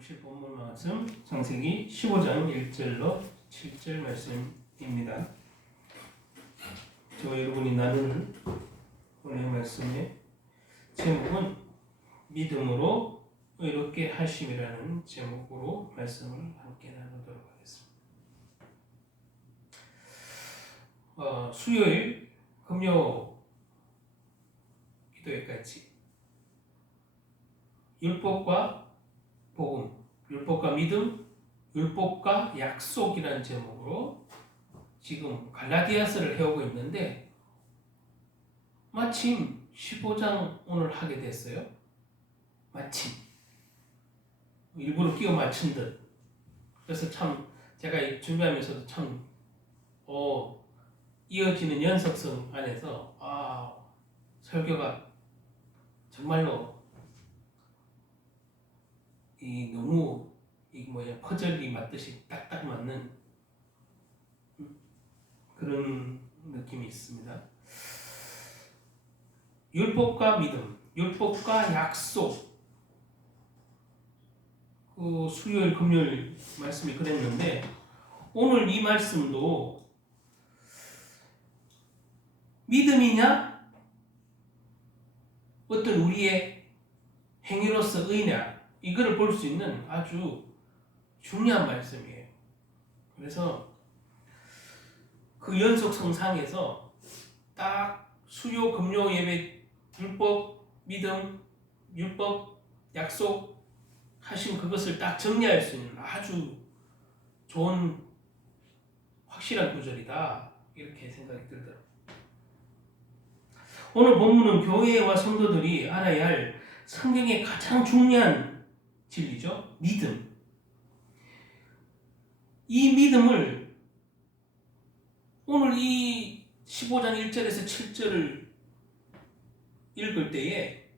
보실 본문 말씀 창세기 15장 1절로 7절 말씀입니다. 저와 여러분이 나누는 오늘 말씀의 제목은 믿음으로 의롭게 하심이라는 제목으로 말씀을 함께 나누도록 하겠습니다. 수요일, 금요 기도회까지 율법과 복음, 율법과 믿음, 율법과 약속이라는 제목으로 지금 갈라디아서를 해오고 있는데 마침 15장 오늘 하게 됐어요. 마침 일부러 끼워 맞춘 듯. 그래서 참 제가 준비하면서도 참 이어지는 연속성 안에서 설교가 정말로 너무 퍼즐이 맞듯이 딱딱 맞는 그런 느낌이 있습니다. 율법과 믿음, 율법과 약속. 수요일, 금요일 말씀이 그랬는데 오늘 이 말씀도 믿음이냐, 어떤 우리의 행위로서 의냐, 이거를 볼 수 있는 아주 중요한 말씀이에요. 그래서 그 연속성상에서 딱 수요, 금요 예배, 율법, 믿음, 율법, 약속 하신 그것을 딱 정리할 수 있는 아주 좋은 확실한 구절이다. 이렇게 생각이 들더라고요. 오늘 본문은 교회와 성도들이 알아야 할 성경의 가장 중요한 진리죠. 믿음. 이 믿음을 오늘 이 15장 1절에서 7절을 읽을 때에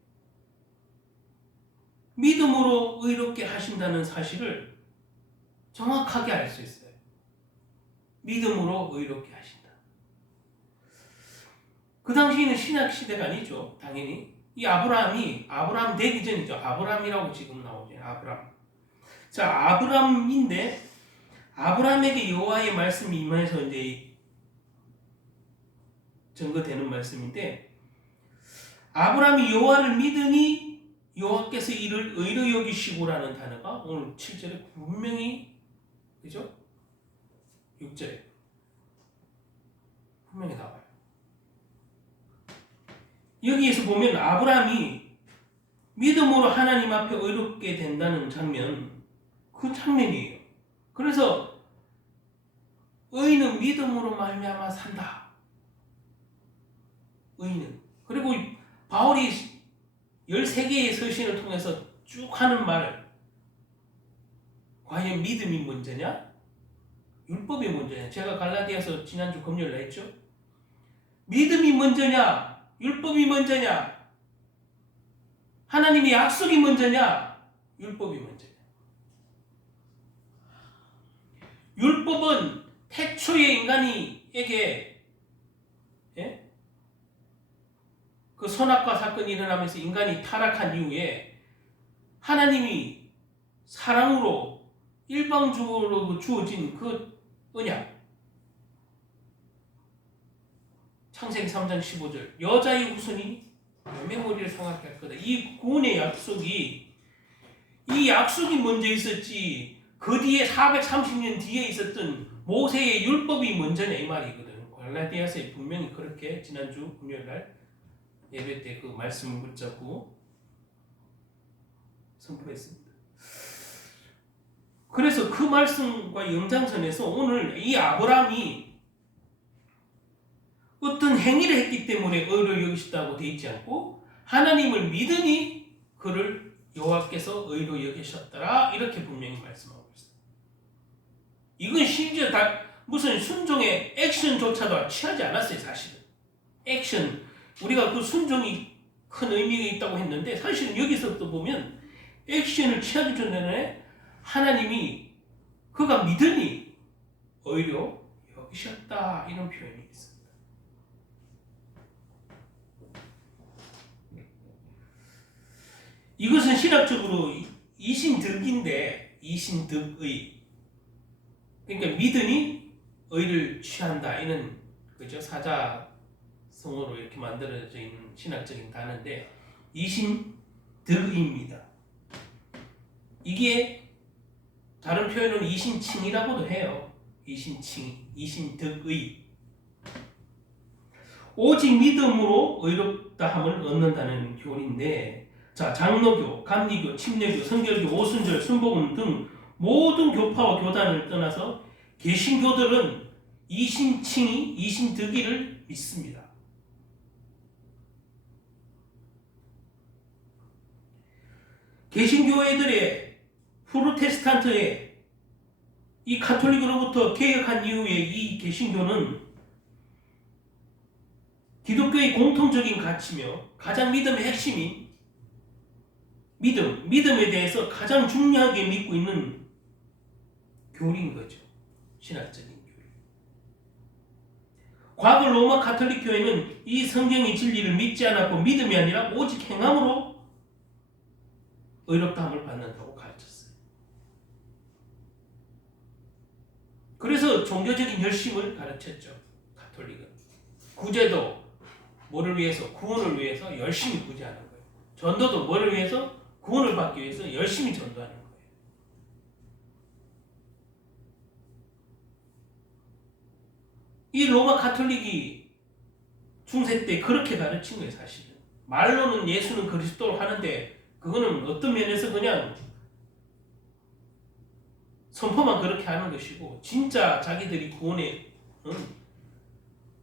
믿음으로 의롭게 하신다는 사실을 정확하게 알 수 있어요. 믿음으로 의롭게 하신다. 그 당시에는 신약 시대가 아니죠. 당연히. 이 아브라함 되기 전이죠. 아브라함이라고 지금 나오죠. 아브라함. 자, 아브라함인데 아브라함에게 여호와의 말씀이 임해서 이제 증거되는 말씀인데 아브라함이 여호와를 믿으니 여호와께서 이를 의로 여기시고라는 단어가 오늘 7절에 분명히 그죠? 6절에 분명히 나와요. 여기에서 보면 아브라함이 믿음으로 하나님 앞에 의롭게 된다는 장면, 그 장면이에요. 그래서 의인은 믿음으로 말미암아 산다. 의인은. 그리고 바울이 13개의 서신을 통해서 쭉 하는 말, 과연 믿음이 먼저냐? 율법이 먼저냐? 제가 갈라디아서 지난주 금요일에 했죠. 믿음이 먼저냐? 율법이 먼저냐? 하나님의 약속이 먼저냐? 율법이 먼저냐? 율법은 태초의 인간에게 그 선악과 사건이 일어나면서 인간이 타락한 이후에 하나님이 사랑으로 일방적으로 주어진 그 언약, 창세기 3장 15절 여자의 후손이 남의 머리를 상하게 할 거다. 이 구원의 약속이 먼저 있었지 그 뒤에 430년 뒤에 있었던 모세의 율법이 먼저냐 이 말이거든. 갈라디아서에 분명히 그렇게 지난주 금요일날 예배 때 그 말씀을 붙잡고 선포했습니다. 그래서 그 말씀과 연장선에서 오늘 이 아브라함이 어떤 행위를 했기 때문에 의를 여기시다고 되어 있지 않고 하나님을 믿으니 그를 여호와께서 의로 여기셨더라 이렇게 분명히 말씀하고 있어요. 이건 심지어 무슨 순종의 액션조차도 취하지 않았어요. 사실은 액션, 우리가 그 순종이 큰 의미가 있다고 했는데 사실은 여기서 또 보면 액션을 취하기 전에 하나님이 그가 믿으니 의로 여기셨다 이런 표현이 있습니다. 이것은 신학적으로 이신득인데 이신득의 그러니까 믿음이 의를 취한다 이는 그죠 사자성어로 이렇게 만들어져 있는 신학적인 단어인데 이신득입니다. 이게 다른 표현은 이신칭이라고도 해요. 이신칭, 이신득의 오직 믿음으로 의롭다함을 얻는다는 교리인데 자 장로교, 감리교, 침례교, 성결교, 오순절, 순복음 등 모든 교파와 교단을 떠나서 개신교들은 이신칭이 이신득이를 믿습니다. 개신교회들의 프로테스탄트의 이 가톨릭으로부터 개혁한 이후에 이 개신교는 기독교의 공통적인 가치며 가장 믿음의 핵심인 믿음에 대해서 가장 중요하게 믿고 있는 교리인 거죠. 신학적인 교리. 과거 로마 가톨릭 교회는 이 성경의 진리를 믿지 않았고 믿음이 아니라 오직 행함으로 의롭다함을 받는다고 가르쳤어요. 그래서 종교적인 열심을 가르쳤죠. 가톨릭은. 구제도 뭐를 위해서? 구원을 위해서 열심히 구제하는 거예요. 전도도 뭐를 위해서? 구원을 받기 위해서 열심히 전도하는 거예요. 이 로마 가톨릭이 중세 때 그렇게 가르친 거예요, 사실은. 말로는 예수는 그리스도로 하는데 그거는 어떤 면에서 그냥 선포만 그렇게 하는 것이고 진짜 자기들이 구원에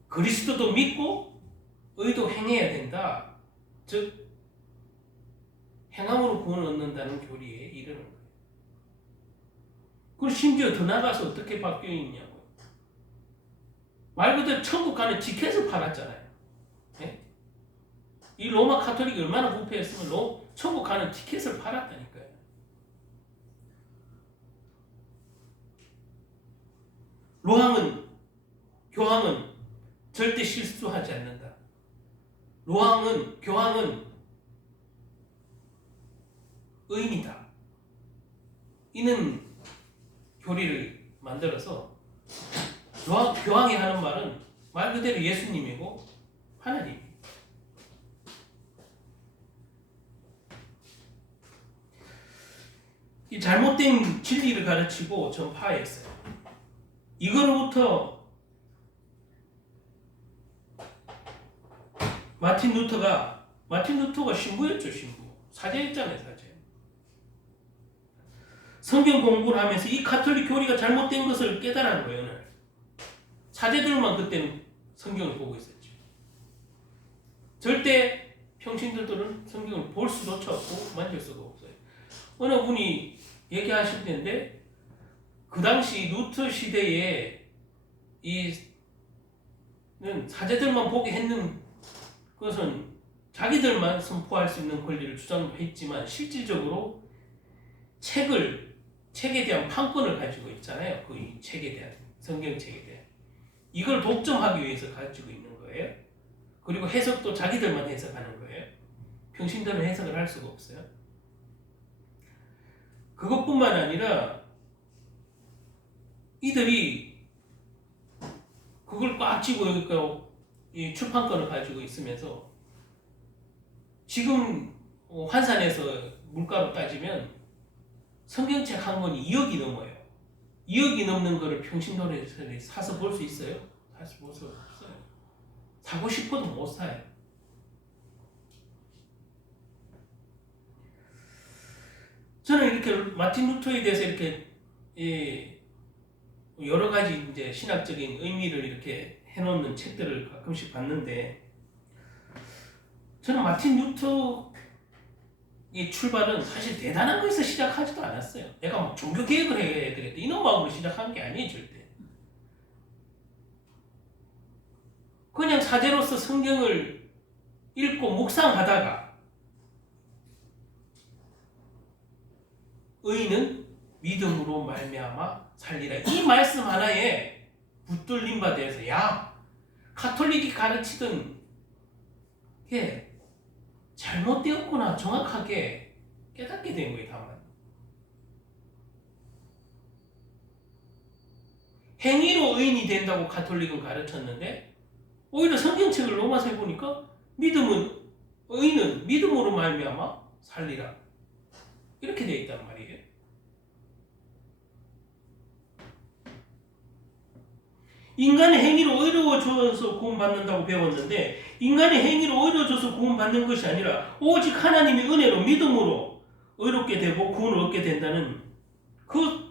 그리스도도 믿고 의도 행해야 된다. 즉 행함으로 구원을 얻는다는 교리에 이르는 거예요. 그리고 심지어 더 나가서 어떻게 바뀌어 있냐고. 말 그대로 천국 가는 티켓을 팔았잖아요. 네? 이 로마 가톨릭이 얼마나 부패했으면 천국 가는 티켓을 팔았다니까요. 교황은 절대 실수하지 않는다. 교황은 의인이다. 이는 교리를 만들어서 교황이 하는 말은 말 그대로 예수님이고 하나님. 이 잘못된 진리를 가르치고 전파했어요. 이거로부터 마틴 루터가 신부였죠. 신부. 사제였잖아요. 사제. 성경 공부를 하면서 이 가톨릭 교리가 잘못된 것을 깨달은 거예요. 오늘. 사제들만 그때는 성경을 보고 있었죠. 절대 평신도들은 성경을 볼 수조차 없고 만질 수도 없어요. 어느 분이 얘기하실 텐데 그 당시 루터 시대에 사제들만 보게 했는 그것은 자기들만 선포할 수 있는 권리를 주장했지만 실질적으로 책에 대한 판권을 가지고 있잖아요. 그 책에 대한 성경책에 대한 이걸 독점하기 위해서 가지고 있는 거예요. 그리고 해석도 자기들만 해석하는 거예요. 평신도는 해석을 할 수가 없어요. 그것뿐만 아니라 이들이 그걸 꽉 쥐고 이 출판권을 가지고 있으면서 지금 환산해서 물가로 따지면 성경책 한 권이 2억이 넘어요. 2억이 넘는 거를 평신도에서 사서 볼 수 있어요? 사서 볼 수 없어요. 사고 싶어도 못 사요. 저는 이렇게 마틴 루터에 대해서 이렇게 여러 가지 이제 신학적인 의미를 이렇게 해놓는 책들을 가끔씩 봤는데 저는 마틴 루터의 출발은 사실 대단한 거에서 시작하지도 않았어요. 내가 막 종교 개혁을 해야 되겠다 이런 마음으로 시작한 게 아니에요. 절대. 그냥 사제로서 성경을 읽고 묵상하다가 의인은 믿음으로 말미암아 살리라. 이 말씀 하나에 붙들린 바 되어서 야 가톨릭이 가르치던 게 잘못되었구나 정확하게 깨닫게 된 거예요. 다만 행위로 의인이 된다고 가톨릭은 가르쳤는데 오히려 성경책을 로마서에 보니까 의인은 믿음으로 말미암아 살리라 이렇게 되어 있단 말이에요. 인간의 행위로 의로워져서 구원받는다고 배웠는데 인간의 행위로 의로워져서 구원받는 것이 아니라 오직 하나님의 은혜로 믿음으로 의롭게 되고 구원을 얻게 된다는 그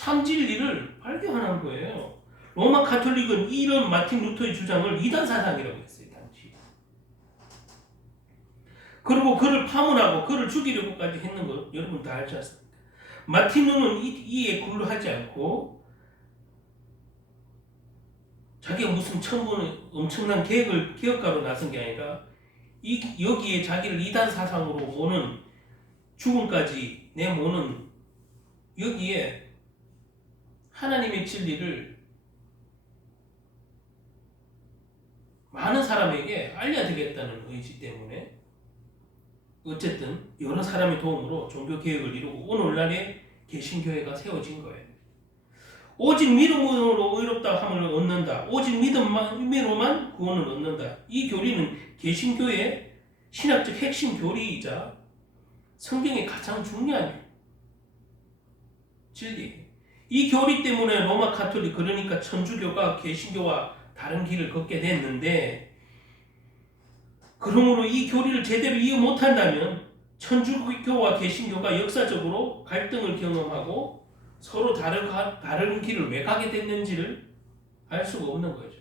참 진리를 발견하는 거예요. 로마 가톨릭은 이런 마틴 루터의 주장을 이단 사상이라고 했어요. 당시. 그리고 그를 파문하고 그를 죽이려고까지 했는 것 여러분 다 알지 않습니까? 마틴 루터는 이에 굴러하지 않고 자기가 무슨 천부는 엄청난 개혁가로 나선 게 아니라 여기에 자기를 이단 사상으로 오는 죽음까지 내모는 여기에 하나님의 진리를 많은 사람에게 알려야 되겠다는 의지 때문에 어쨌든 여러 사람의 도움으로 종교개혁을 이루고 오늘날의 개신교회가 세워진 거예요. 오직 믿음으로 의롭다 함을 얻는다. 오직 믿음으로만 구원을 얻는다. 이 교리는 개신교의 신학적 핵심 교리이자 성경의 가장 중요한 진리. 이 교리 때문에 로마 가톨릭 그러니까 천주교가 개신교와 다른 길을 걷게 됐는데 그러므로 이 교리를 제대로 이해 못한다면 천주교와 개신교가 역사적으로 갈등을 경험하고 서로 다른 길을 왜 가게 됐는지를 알 수가 없는 거죠.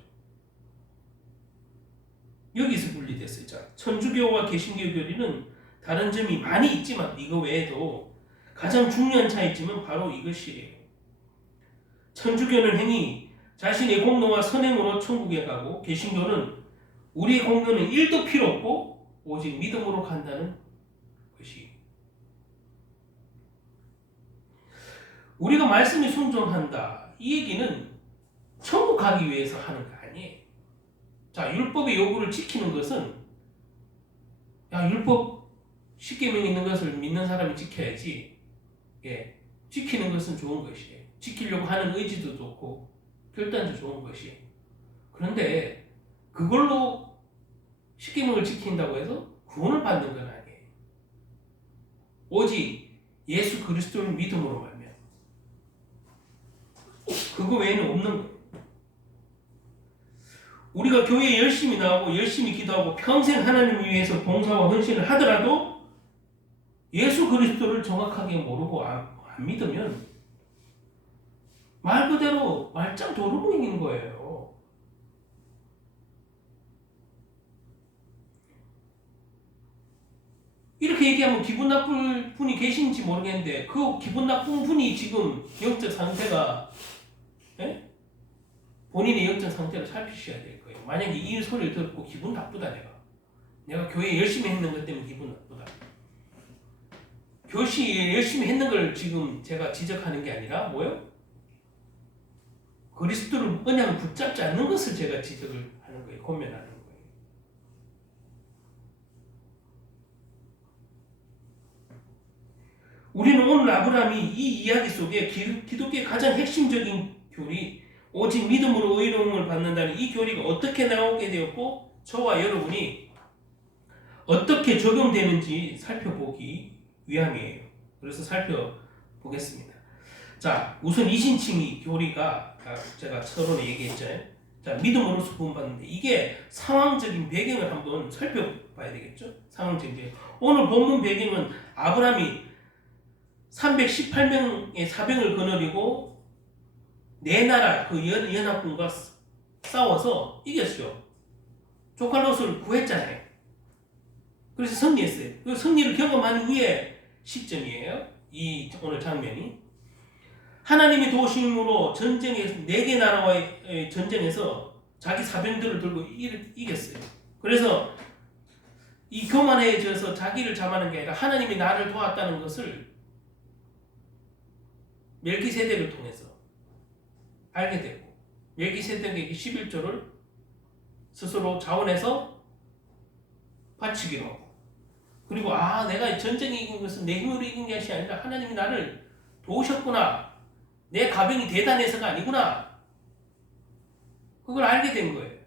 여기서 분리됐어요. 자, 천주교와 개신교 교리는 다른 점이 많이 있지만 이거 외에도 가장 중요한 차이점은 바로 이것이에요. 천주교는 행위, 자신의 공로와 선행으로 천국에 가고 개신교는 우리의 공로는 1도 필요 없고 오직 믿음으로 간다는 것이. 우리가 말씀에 순종한다. 이 얘기는 천국 가기 위해서 하는 거 아니에요. 자, 율법의 요구를 지키는 것은 율법 10계명 있는 것을 믿는 사람이 지켜야지. 예, 지키는 것은 좋은 것이에요. 지키려고 하는 의지도 좋고 결단도 좋은 것이에요. 그런데 그걸로 10계명을 지킨다고 해서 구원을 받는 건 아니에요. 오직 예수 그리스도를 믿음으로 말면 그거 외에는 없는 거예요. 우리가 교회에 열심히 나오고 열심히 기도하고 평생 하나님을 위해서 봉사와 헌신을 하더라도 예수 그리스도를 정확하게 모르고 안 믿으면 말 그대로 말짱 도루묵인 거예요. 이렇게 얘기하면 기분 나쁠 분이 계신지 모르겠는데 그 기분 나쁜 분이 지금 영적 상태가 본인의 영적 상태를 살피셔야 될 거예요. 만약에 이 소리를 듣고 기분 나쁘다 내가 교회에 열심히 했는 것 때문에 기분 나쁘다. 교시에 열심히 했는 걸 지금 제가 지적하는 게 아니라 뭐요? 그리스도를 언약을 붙잡지 않는 것을 제가 지적을 하는 거예요. 권면하는 거예요. 우리는 오늘 아브라함이 이 이야기 속에 기독교의 가장 핵심적인 교리, 오직 믿음으로 의로움을 받는다는 이 교리가 어떻게 나오게 되었고 저와 여러분이 어떻게 적용되는지 살펴보기 위함이에요. 그래서 살펴보겠습니다. 자, 우선 이신칭의 교리가 제가 서론에 얘기했죠. 자, 믿음으로서 구원받는데 이게 상황적인 배경을 한번 살펴봐야 되겠죠. 상황적인 배경. 오늘 본문 배경은 아브라함이 318명의 사병을 거느리고 네 나라 그 연합군과 싸워서 이겼죠. 조카 롯을 구했잖아요. 그래서 승리했어요. 그 승리를 경험한 후에 시점이에요. 이 오늘 장면이. 하나님이 도우심으로 전쟁에서 4개 나라와의 전쟁에서 자기 사병들을 들고 이겼어요. 그래서 이 교만해져서 자기를 자만한 게 아니라 하나님이 나를 도왔다는 것을 멜기세덱을 통해서 알게 되고 멜기세덱에게 11조를 스스로 자원해서 바치기로 하고 그리고 내가 전쟁에 이긴 것은 내 힘으로 이긴 것이 아니라 하나님이 나를 도우셨구나 내 가병이 대단해서가 아니구나. 그걸 알게 된 거예요.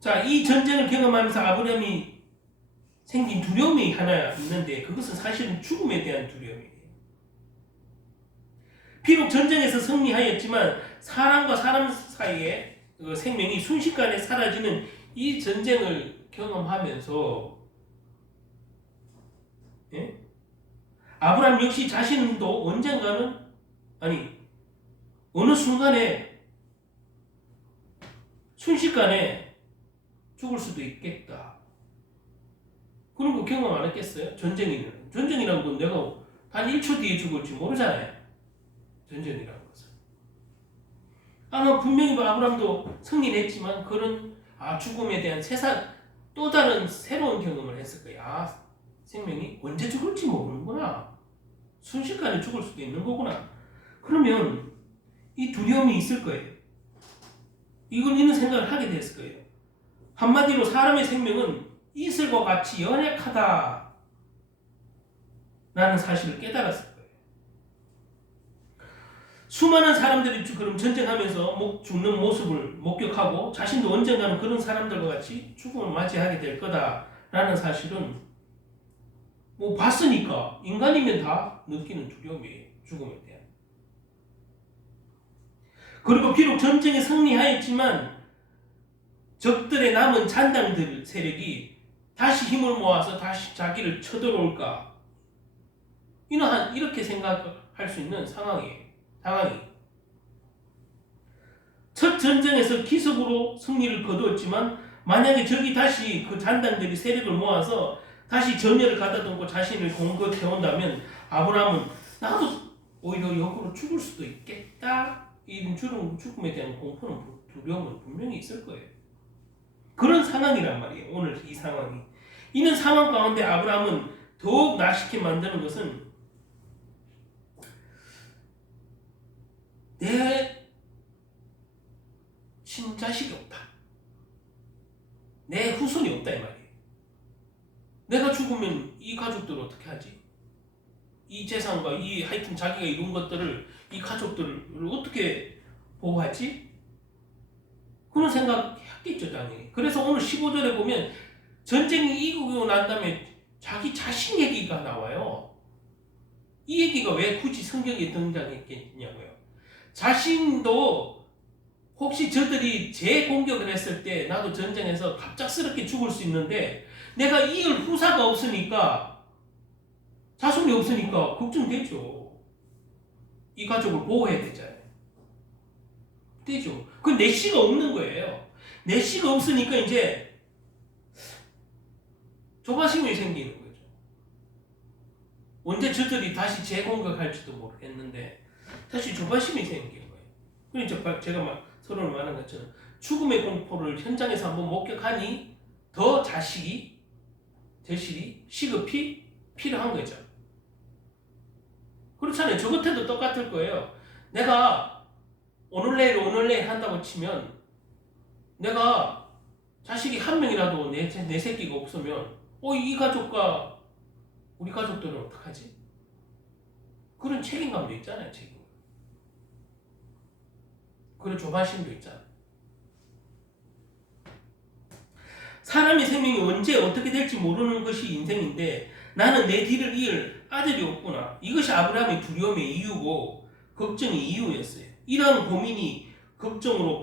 자, 이 전쟁을 경험하면서 아브라함이 생긴 두려움이 하나 있는데 그것은 사실은 죽음에 대한 두려움이에요. 비록 전쟁에서 승리하였지만 사람과 사람 사이에 그 생명이 순식간에 사라지는 이 전쟁을 경험하면서 예? 아브라함 역시 자신도 언젠가는 어느 순간에 순식간에 죽을 수도 있겠다. 그런 거 경험 안 했겠어요? 전쟁이라는 건 내가 단 1초 뒤에 죽을지 모르잖아요. 전쟁이라는 것은. 아마 분명히 아브라함도 승리를 했지만 그런 죽음에 대한 또 다른 새로운 경험을 했을 거예요. 생명이 언제 죽을지 모르는구나. 순식간에 죽을 수도 있는 거구나. 그러면 이 두려움이 있을 거예요. 이런 생각을 하게 됐을 거예요. 한마디로 사람의 생명은 이슬과 같이 연약하다 라는 사실을 깨달았을 거예요. 수많은 사람들이 그럼 전쟁하면서 죽는 모습을 목격하고 자신도 언젠가는 그런 사람들과 같이 죽음을 맞이하게 될 거다라는 사실은 봤으니까 인간이면 다 느끼는 두려움이에요. 죽음에 대한. 그리고 비록 전쟁에 승리하였지만 적들의 남은 잔당들 세력이 다시 힘을 모아서 다시 자기를 쳐들어올까? 이렇게 생각할 수 있는 상황이. 첫 전쟁에서 기습으로 승리를 거두었지만 만약에 적이 다시 그 잔당들이 세력을 모아서 다시 전열을 가다듬고 자신을 공격해온다면 아브라함은 나도 오히려 역으로 죽을 수도 있겠다. 이런 죽음에 대한 공포는 두려움은 분명히 있을 거예요. 그런 상황이란 말이에요. 오늘 이 상황이. 이런 상황 가운데 아브라함은 더욱 낙심케 만드는 것은 내 친자식이 없다. 내 후손이 없다 이 말이에요. 내가 죽으면 이 가족들을 어떻게 하지? 이 재산과 하여튼 자기가 이룬 것들을 이 가족들을 어떻게 보호하지? 그런 생각했겠죠 당연히. 그래서 오늘 15절에 보면 전쟁이 이기고 난 다음에 자기 자신 얘기가 나와요. 이 얘기가 왜 굳이 성경에 등장했겠냐고요. 자신도 혹시 저들이 재공격을 했을 때 나도 전쟁에서 갑작스럽게 죽을 수 있는데 내가 이을 후사가 없으니까 자손이 없으니까 걱정되죠. 이 가족을 보호해야 되잖아요. 되죠. 그건 내 씨가 없는 거예요. 내 씨가 없으니까 이제 조바심이 생기는 거죠. 언제 저들이 다시 재공격할지도 모르겠는데 다시 조바심이 생기는 거예요. 그러니까 제가 서로를 말한 것처럼 죽음의 공포를 현장에서 한번 목격하니 더 대실이 시급히 필요한 거죠. 그렇잖아요. 저 같아도 똑같을 거예요. 내가 오늘 내일 한다고 치면 내가 자식이 한 명이라도 내 새끼가 없으면 이 가족과 우리 가족들은 어떡하지? 그런 책임감도 있잖아요. 책임감. 그런 조바심도 있잖아요. 사람의 생명이 언제 어떻게 될지 모르는 것이 인생인데 나는 내 뒤를 이을 아들이 없구나. 이것이 아브라함의 두려움의 이유고 걱정의 이유였어요. 이러한 고민이 걱정으로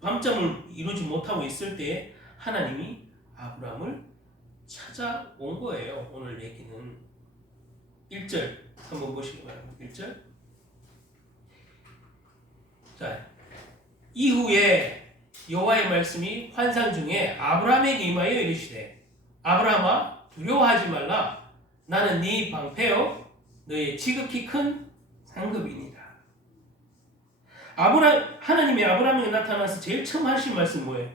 밤잠을 이루지 못하고 있을 때 하나님이 아브라함을 찾아온 거예요. 오늘 얘기는 1절 한번 보시기 바랍니다. 1절. 자, 이후에 여호와의 말씀이 환상 중에 아브라함에게 임하여 이르시되 아브라함아 두려워하지 말라. 나는 네 방패요 너의 지극히 큰 상급이니라. 하나님이 아브라함에게 나타나서 제일 처음 하신 말씀 뭐예요?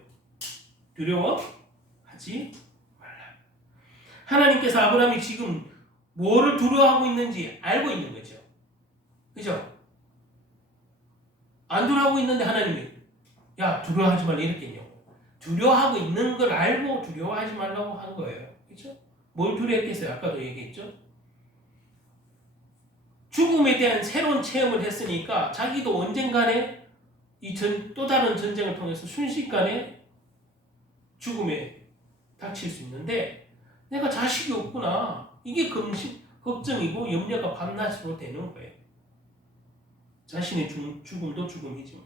두려워하지 말라. 하나님께서 아브라함이 지금 뭐를 두려워하고 있는지 알고 있는 거죠. 그죠? 안 두려워하고 있는데 하나님이 야 두려워하지 말라 이렇게 했냐고. 두려워하고 있는 걸 알고 두려워하지 말라고 한 거예요. 그죠? 뭘 두려워했겠어요? 아까도 얘기했죠? 죽음에 대한 새로운 체험을 했으니까 자기도 언젠간에 또 다른 전쟁을 통해서 순식간에 죽음에 닥칠 수 있는데 내가 자식이 없구나. 이게 걱정이고 염려가 밤낮으로 되는 거예요. 자신의 죽음도 죽음이지.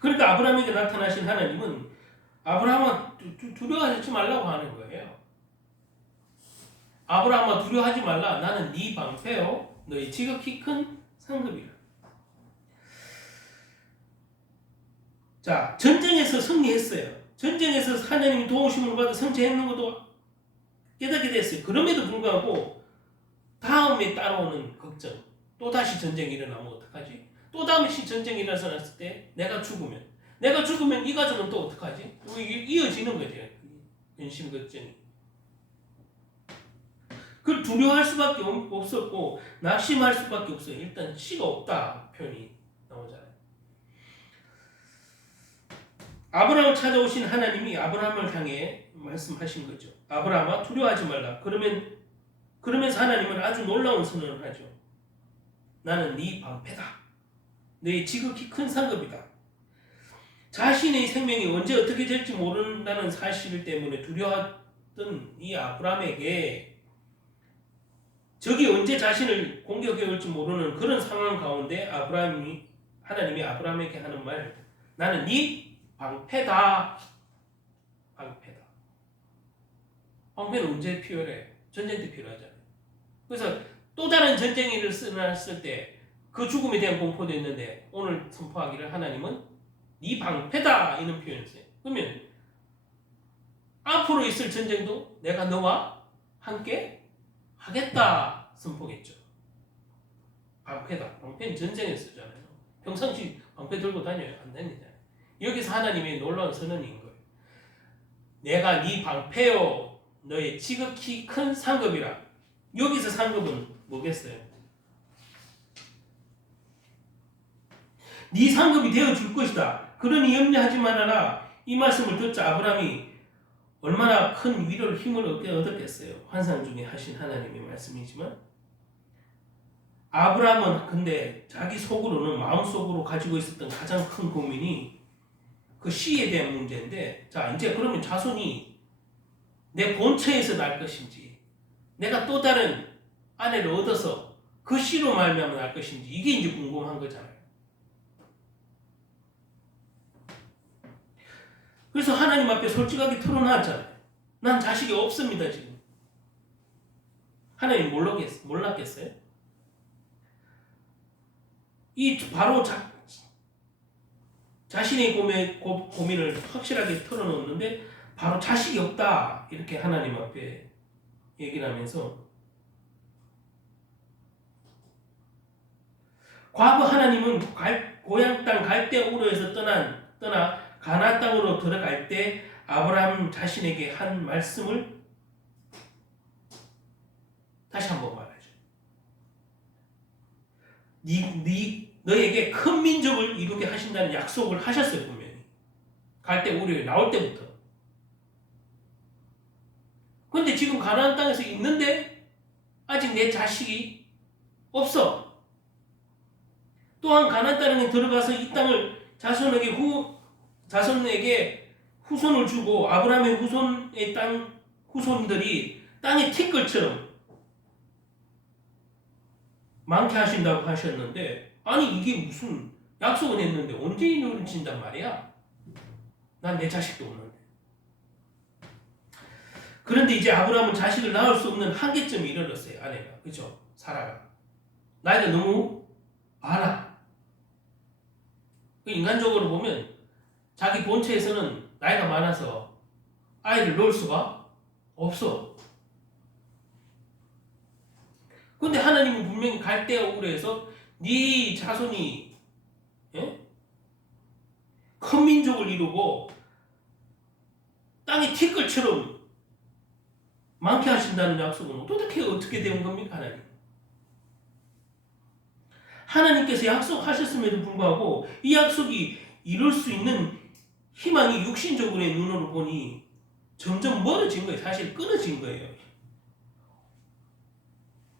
그러니까 아브라함에게 나타나신 하나님은 아브라함아 두려워하지 말라고 하는 거예요. 아브라함아 두려워하지 말라. 나는 네 방패요. 너의 지극히 큰 상급이라. 자, 전쟁에서 승리했어요. 전쟁에서 하나님이 도우심을 받아 성취했는 것도 깨닫게 됐어요. 그럼에도 불구하고 다음에 따라오는 걱정. 또다시 전쟁이 일어나면 어떡하지? 또 다시 전쟁이 일어났을 때 내가 죽으면 이 가족은 또 어떡하지? 이게 이어지는 거죠. 근심 걱정이. 그걸 두려워할 수밖에 없었고 낙심할 수밖에 없어요. 일단 씨가 없다 표현이 나오잖아요. 아브라함을 찾아오신 하나님이 아브라함을 향해 말씀하신 거죠. 아브라함아 두려워하지 말라. 그러면서 하나님은 아주 놀라운 선언을 하죠. 나는 네 방패다. 너의 지극히 큰 상급이다. 자신의 생명이 언제 어떻게 될지 모른다는 사실 때문에 두려웠던 이 아브라함에게 적이 언제 자신을 공격해 올지 모르는 그런 상황 가운데 하나님이 아브라함에게 하는 말, 나는 네 방패다. 방패다. 방패는 언제 필요해? 전쟁 때 필요하잖아요. 그래서 또 다른 전쟁이 일어났을 때 그 죽음에 대한 공포도 있는데 오늘 선포하기를 하나님은 네 방패다 이런 표현을 써요. 그러면 앞으로 있을 전쟁도 내가 너와 함께 하겠다 선포겠죠. 방패다. 방패는 전쟁에 쓰잖아요. 평상시 방패 들고 다녀야 안 되잖아요. 여기서 하나님의 놀라운 선언인 거예요. 내가 네 방패요. 너의 지극히 큰 상급이라. 여기서 상급은 뭐겠어요? 네 상급이 되어줄 것이다. 그러니 염려하지 말아라. 이 말씀을 듣자 아브라함이 얼마나 큰 위로를 힘을 얻었겠어요. 환상 중에 하신 하나님의 말씀이지만 아브라함은 근데 자기 속으로는 마음속으로 가지고 있었던 가장 큰 고민이 그 씨에 대한 문제인데 자 이제 그러면 자손이 내 본처에서 날 것인지 내가 또 다른 아내를 얻어서 그 씨로 말미암아 날 것인지 이게 이제 궁금한 거잖아요. 그래서 하나님 앞에 솔직하게 털어놨잖아요. 난 자식이 없습니다 지금. 하나님 몰랐겠어요? 이 바로 자신의 고민을 확실하게 털어놓는데 바로 자식이 없다 이렇게 하나님 앞에 얘기를 하면서 과거 하나님은 고향 땅 갈대 우르에서 떠나 가나안 땅으로 들어갈 때 아브라함 자신에게 한 말씀을 다시 한번 말하죠. 너에게 큰 민족을 이루게 하신다는 약속을 하셨어요. 분명히 갈대 우르에 나올 때부터. 그런데 지금 가나안 땅에서 있는데 아직 내 자식이 없어. 또한 가나안 땅에 들어가서 이 땅을 자손에게 후손을 주고 아브라함의 후손의 후손들이 땅의 티끌처럼 많게 하신다고 하셨는데 아니 이게 무슨 약속은 했는데 언제 이루어진단 말이야? 난 내 자식도 없는데. 그런데 이제 아브라함은 자식을 낳을 수 없는 한계점에 이르렀어요. 아내가. 그죠? 사라가. 나이가 너무 많아. 인간적으로 보면 자기 본체에서는 나이가 많아서 아이를 낳을 수가 없어. 근데 하나님은 분명히 갈대아 우르에서 네 자손이 큰 민족을 이루고 땅의 티끌처럼 많게 하신다는 약속은 어떻게 된 겁니까? 하나님께서 약속하셨음에도 불구하고 이 약속이 이룰 수 있는 희망이 육신적으로의 눈으로 보니 점점 멀어진 거예요. 사실 끊어진 거예요.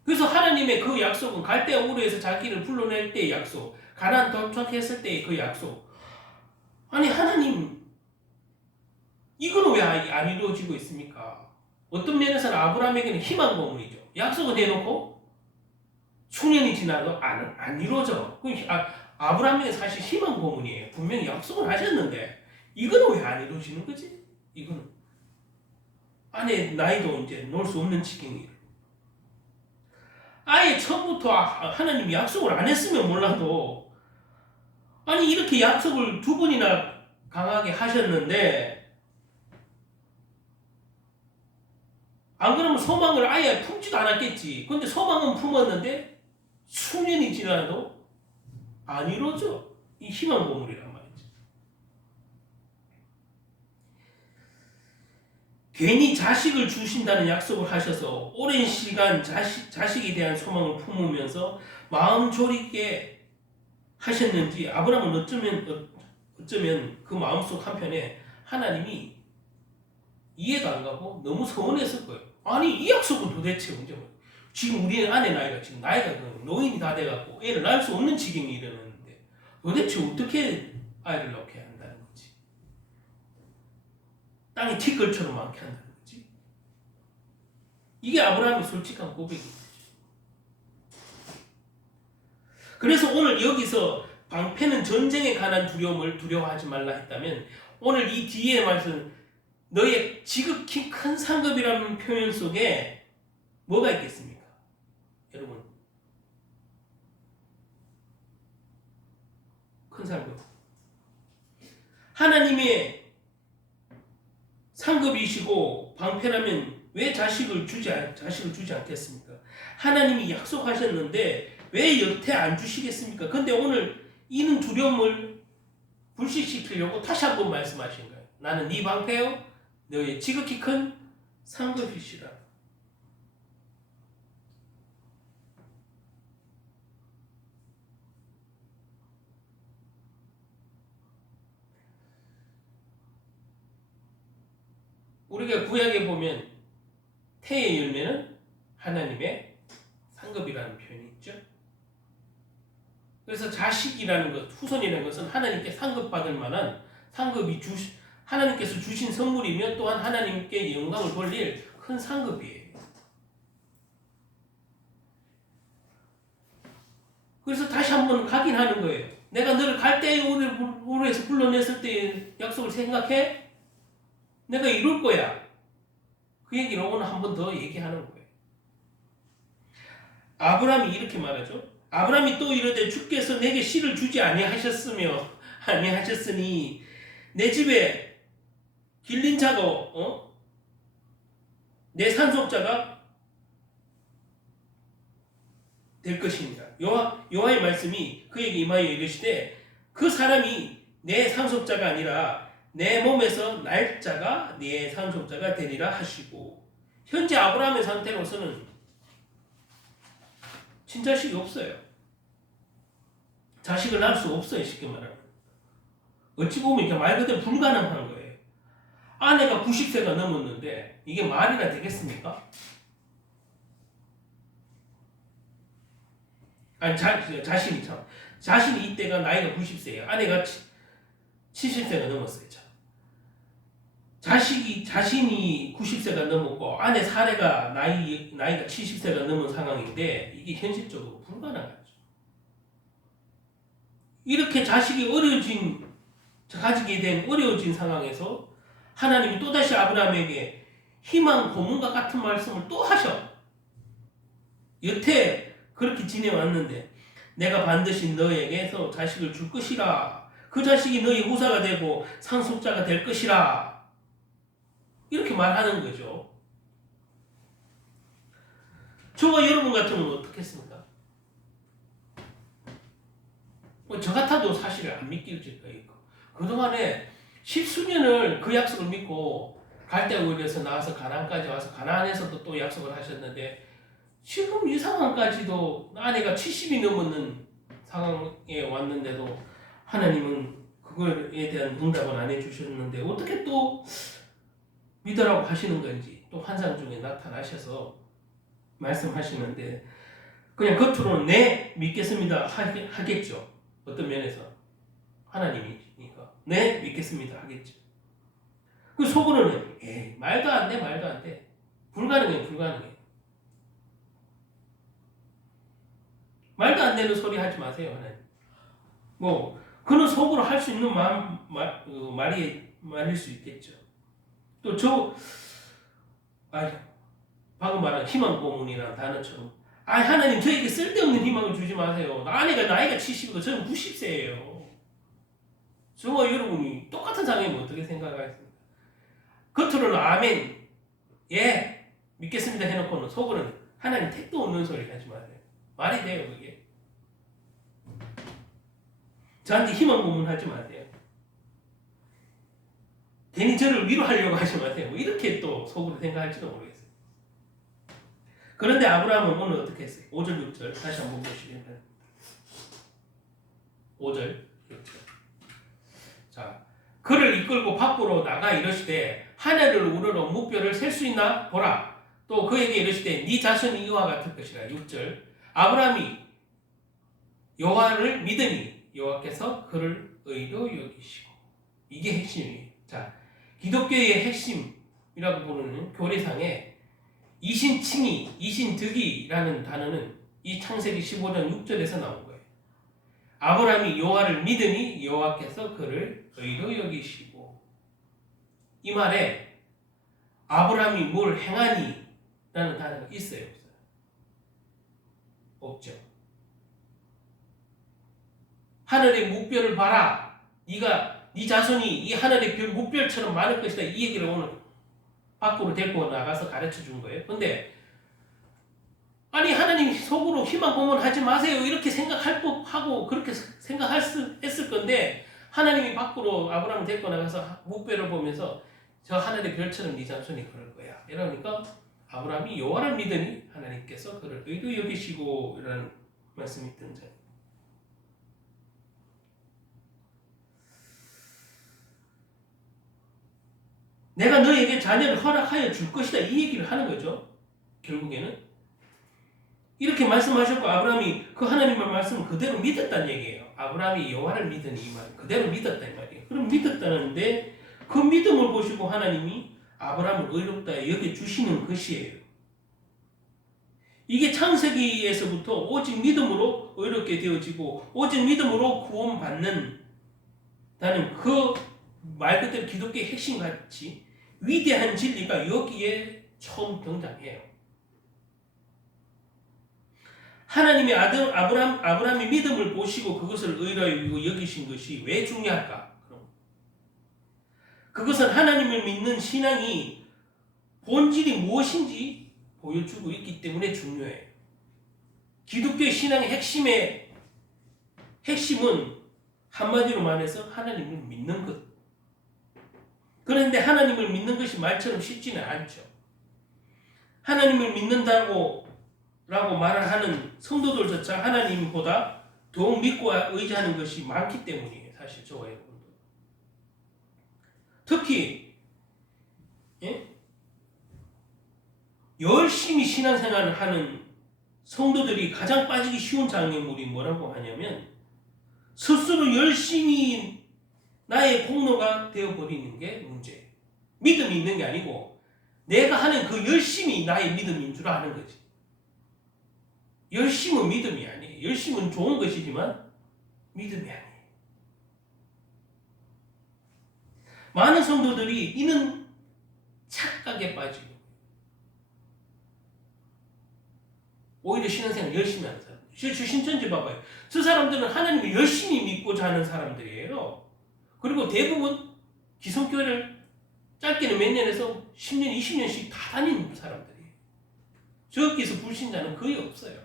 그래서 하나님의 그 약속은 갈대아 우르에서 자기를 불러낼 때의 약속, 가나안 도착했을 때의 그 약속. 아니 하나님 이거는 왜 안 이루어지고 있습니까? 어떤 면에서는 아브라함에게는 희망 고문이죠. 약속을 해놓고 수년이 지나도 안 이루어져. 아브라함에게 사실 희망 고문이에요. 분명히 약속을 하셨는데 이거는 왜 안 이루어지는 거지? 이거는 아내 나이도 이제 놓을 수 없는 지경이에요. 아예 처음부터 하나님이 약속을 안 했으면 몰라도 아니 이렇게 약속을 두 번이나 강하게 하셨는데 안 그러면 소망을 아예 품지도 않았겠지. 근데 소망은 품었는데 수년이 지나도 안 이루어져. 이 희망 고문이란 말이지. 괜히 자식을 주신다는 약속을 하셔서 오랜 시간 자식에 대한 소망을 품으면서 마음 졸이게 하셨는지 아브라함은 어쩌면 그 마음속 한편에 하나님이 이해가 안 가고 너무 서운했을 거예요. 아니 이 약속은 도대체 언제 지금 우리 아내 나이가 지금 나이가 노인이 다 돼갖고 애를 낳을 수 없는 지경이 이르는데 도대체 어떻게 아이를 낳게 한다는 거지? 땅이 티끌처럼 많게 한다는 거지? 이게 아브라함의 솔직한 고백입니다. 그래서 오늘 여기서 방패는 전쟁에 관한 두려움을 두려워하지 말라 했다면 오늘 이 뒤에 말씀 너의 지극히 큰 상급이라는 표현 속에 뭐가 있겠습니까? 여러분 큰 상급 하나님의 상급이시고 방패라면 왜 자식을 주지 않겠습니까? 하나님이 약속하셨는데 왜 여태 안 주시겠습니까? 근데 오늘 이는 두려움을 불식시키려고 다시 한번 말씀하신 거예요. 나는 네 방패요 너의 지극히 큰 상급이시라. 우리가 구약에 보면 태의 열매는 하나님의 상급이라는 표현이 있죠. 그래서 자식이라는 것, 후손이라는 것은 하나님께 상급받을 만한 하나님께서 주신 선물이며 또한 하나님께 영광을 돌릴 큰 상급이에요. 그래서 다시 한번 각인하는 거예요. 내가 너를 갈대아 우르에서 불러냈을 때의 약속을 생각해? 내가 이룰 거야. 그 얘기를 오늘 한 번 더 얘기하는 거예요. 아브라함이 이렇게 말하죠. 아브라함이 또 이르되 주께서 내게 씨를 주지 아니하셨으니 내 집에 길린 자가 내 산속자가 될 것입니다. 여호와의 말씀이 그에게 임하여 이르시되 그 사람이 내 상속자가 아니라 내 몸에서 날 자가 네 상속자가 되리라 하시고 현재 아브라함의 상태로서는 친자식이 없어요. 자식을 낳을 수 없어요. 쉽게 말하면. 어찌 보면 이렇게 말 그대로 불가능한 거예요. 아내가 90세가 넘었는데 이게 말이나 되겠습니까? 아니 자신이 이때가 나이가 90세예요. 아내가 70세가 넘었어요. 자신이 90세가 넘었고 아내 사례가 나이가 70세가 넘은 상황인데 이게 현실적으로 불가능하죠. 이렇게 자식이 가지게 된 어려워진 상황에서 하나님이 또다시 아브라함에게 희망 고문과 같은 말씀을 또 하셔. 여태 그렇게 지내왔는데 내가 반드시 너에게서 자식을 줄 것이라. 그 자식이 너의 후사가 되고 상속자가 될 것이라. 이렇게 말하는 거죠. 저와 여러분 같으면 어떻겠습니까? 저 같아도 사실 안 믿길 거예요. 그동안에 십수년을 그 약속을 믿고 갈대아 우르에서 나와서 가나안까지 와서 가나안에서도 또 약속을 하셨는데 지금 이 상황까지도 아내가 70이 넘는 상황에 왔는데도 하나님은 그거에 대한 응답은 안 해주셨는데 어떻게 또 믿으라고 하시는 건지 또 환상 중에 나타나셔서 말씀하시는데 그냥 겉으로는 네 믿겠습니다 하겠죠. 어떤 면에서 하나님이니까 네 믿겠습니다 하겠죠. 그 속으로는 말도 안 돼, 말도 안 돼, 불가능해, 불가능해. 말도 안 되는 소리 하지 마세요, 하나님. 뭐 그는 속으로 할 수 있는 말일 수 있겠죠. 또 방금 말한 희망 고문이라는 단어처럼 하나님 저에게 쓸데없는 희망을 주지 마세요. 아내가 나이가 70이고 저는 90세예요. 저와 여러분이 똑같은 상황이면 어떻게 생각하겠습니까? 겉으로는 아멘, 예, 믿겠습니다 해놓고는 속으로는 하나님 택도 없는 소리 하지 마세요. 말이 돼요, 그게? 저한테 희망 고문하지 마세요. 괜히 저를 위로하려고 하지 마세요. 뭐 이렇게 또 속으로 생각할지도 모르겠어요. 그런데 아브라함은 오늘 어떻게 했어요? 5절, 6절 다시 한번 보시면 5절, 6절. 자, 그를 이끌고 밖으로 나가 이르시되 하늘을 우러러 묵뼈를 셀 수 있나 보라. 또 그에게 이르시되 네 자손이 이와 같을 것이라. 6절. 아브라함이 여호와를 믿으니 여호와께서 그를 의로 여기시고. 이게 핵심이에요. 자, 기독교의 핵심이라고 부르는 교리상에 이신칭의, 이신득이라는 단어는 이 창세기 15장 6절에서 나온 거예요. 아브라함이 여호와를 믿으니 여호와께서 그를 의로 여기시고. 이 말에 아브라함이 뭘 행하니 라는 단어가 있어요, 없어요? 없죠. 하늘의 묵별을 봐라. 네 자손이 이 하늘의 묵별처럼 많을 것이다. 이 얘기를 오늘 밖으로 데리고 나가서 가르쳐 준 거예요. 근데 아니 하나님 속으로 희망 고문하지 마세요. 이렇게 생각할 법하고 그렇게 했을 건데 하나님이 밖으로 아브라함을 데리고 나가서 묵별을 보면서 저 하늘의 별처럼 네 자손이 그럴 거야. 이러니까 아브라함이 여호와를 믿으니 하나님께서 그를 의로 여기시고 이라는 말씀이 등장해요. 내가 너에게 자녀를 허락하여 줄 것이다. 이 얘기를 하는 거죠. 결국에는. 이렇게 말씀하셨고 아브라함이 그 하나님의 말씀을 그대로 믿었다는 얘기예요. 아브라함이 여호와를 믿으니 이 말 그대로 믿었다는 말이에요. 그럼 믿었다는데 그 믿음을 보시고 하나님이 아브라함을 의롭다 여겨주시는 것이에요. 이게 창세기에서부터 오직 믿음으로 의롭게 되어지고 오직 믿음으로 구원받는다는 그 말 그대로 기독교의 핵심같이 위대한 진리가 여기에 처음 등장해요. 하나님의 아들 아브라함의 믿음을 보시고 그것을 의로 여기신 것이 왜 중요할까? 그것은 하나님을 믿는 신앙이 본질이 무엇인지 보여주고 있기 때문에 중요해요. 기독교의 신앙의 핵심은 한마디로 말해서 하나님을 믿는 것. 그런데 하나님을 믿는 것이 말처럼 쉽지는 않죠. 하나님을 믿는다고 말을 하는 성도들조차 하나님보다 더욱 믿고 의지하는 것이 많기 때문이에요. 사실 저와 여러분도. 특히 열심히 신앙생활을 하는 성도들이 가장 빠지기 쉬운 장애물이 뭐라고 하냐면 스스로 열심히 나의 공로가 되어버리는 게 문제예요. 믿음이 있는 게 아니고 내가 하는 그 열심이 나의 믿음인 줄 아는 거지. 열심은 믿음이 아니에요. 열심은 좋은 것이지만 믿음이 아니에요. 많은 성도들이 이는 착각에 빠지고 오히려 신앙생활 열심히 하는 사람. 저 신천지 봐봐요. 저 사람들은 하나님을 열심히 믿고자 하는 사람들이에요. 그리고 대부분 기성교회를 짧게는 몇 년에서 10년, 20년씩 다 다니는 사람들이에요. 저기서 불신자는 거의 없어요.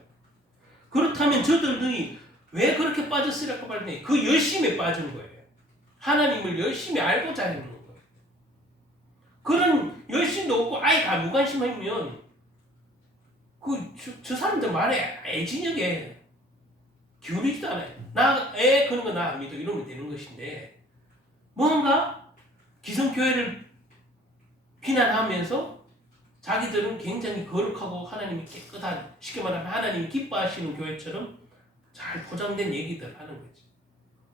그렇다면 저들이 왜 그렇게 빠졌으라고 말했더니 그 열심에 빠진 거예요. 하나님을 열심히 알고자 하는 거예요. 그런 열심도 없고 아예 다 무관심하면 저 사람들 말에 애진하게 기울이지도 않아요. 그런 거 나 안 믿어 이러면 되는 것인데 뭔가 기성교회를 비난하면서 자기들은 굉장히 거룩하고 하나님이 깨끗한, 쉽게 말하면 하나님이 기뻐하시는 교회처럼 잘 포장된 얘기들 하는 거지.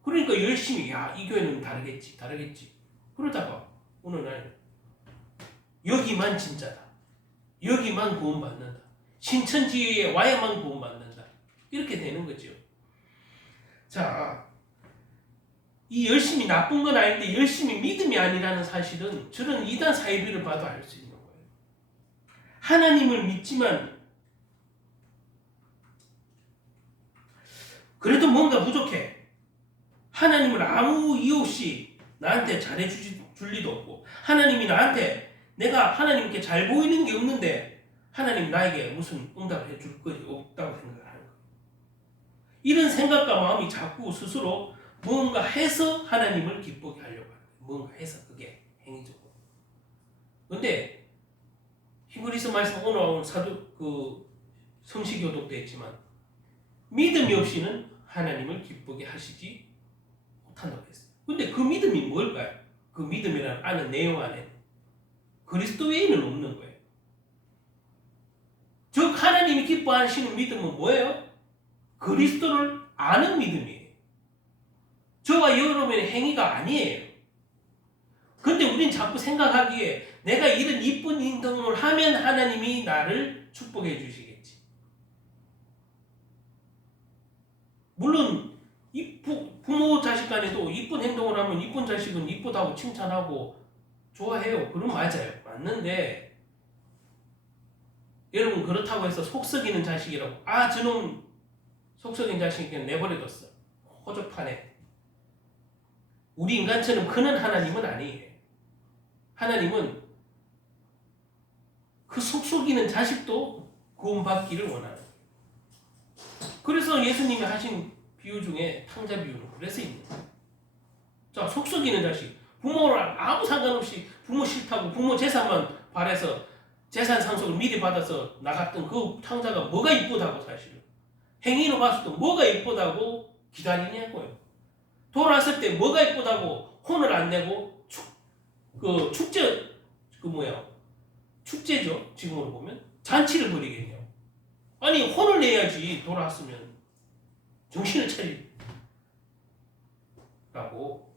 그러니까 열심히 이 교회는 다르겠지. 그러다가 어느 날 여기만 진짜다. 여기만 구원받는다. 신천지에 와야만 구원받는다. 이렇게 되는 거죠. 자, 이 열심이 나쁜 건 아닌데 열심이 믿음이 아니라는 사실은 저런 이단 사이비를 봐도 알 수 있는 거예요. 하나님을 믿지만 그래도 뭔가 부족해. 하나님을 아무 이유 없이 나한테 잘해줄 리도 없고, 하나님이 나한테 내가 하나님께 잘 보이는 게 없는데 하나님 나에게 무슨 응답을 해줄 것이 없다고 생각을 하는 거예요. 이런 생각과 마음이 자꾸 스스로 뭔가 해서 하나님을 기쁘게 하려고 하는 거예요. 뭔가 해서, 그게 행위적으로. 근데 히브리서 말씀 오늘 성시교독도 했지만 믿음이 없이는 하나님을 기쁘게 하시지 못한다고 했어요. 근데 그 믿음이 뭘까요? 그 믿음이라는 아는 내용 안에 그리스도 외에는 없는 거예요. 즉 하나님이 기뻐하시는 믿음은 뭐예요? 그리스도를 아는 믿음이에요. 저와 여러분의 행위가 아니에요. 근데 우린 자꾸 생각하기에 내가 이런 이쁜 행동을 하면 하나님이 나를 축복해 주시겠지. 물론 부모 자식 간에도 이쁜 행동을 하면 이쁜 자식은 이쁘다고 칭찬하고 좋아해요. 그럼 맞아요. 맞는데 여러분 그렇다고 해서 속썩이는 자식이라고 저놈 속썩인 자식 그냥 내버려뒀어. 호접하네. 우리 인간처럼 크는 하나님은 아니에요. 하나님은 그 속속이는 자식도 구원받기를 원하는 거예요. 그래서 예수님이 하신 비유 중에 탕자 비유는 그래서 있는 거예요. 자, 속속이는 자식. 부모랑 아무 상관없이 부모 싫다고 부모 재산만 바래서 재산 상속을 미리 받아서 나갔던 그 탕자가 뭐가 이쁘다고 사실은. 행위로 봤을 때 뭐가 이쁘다고 기다리냐고요. 돌아왔을 때 뭐가 이쁘다고 혼을 안 내고 축제죠. 지금으로 보면 잔치를 벌이겠네요. 아니 혼을 내야지. 돌아왔으면 정신을 차리라고.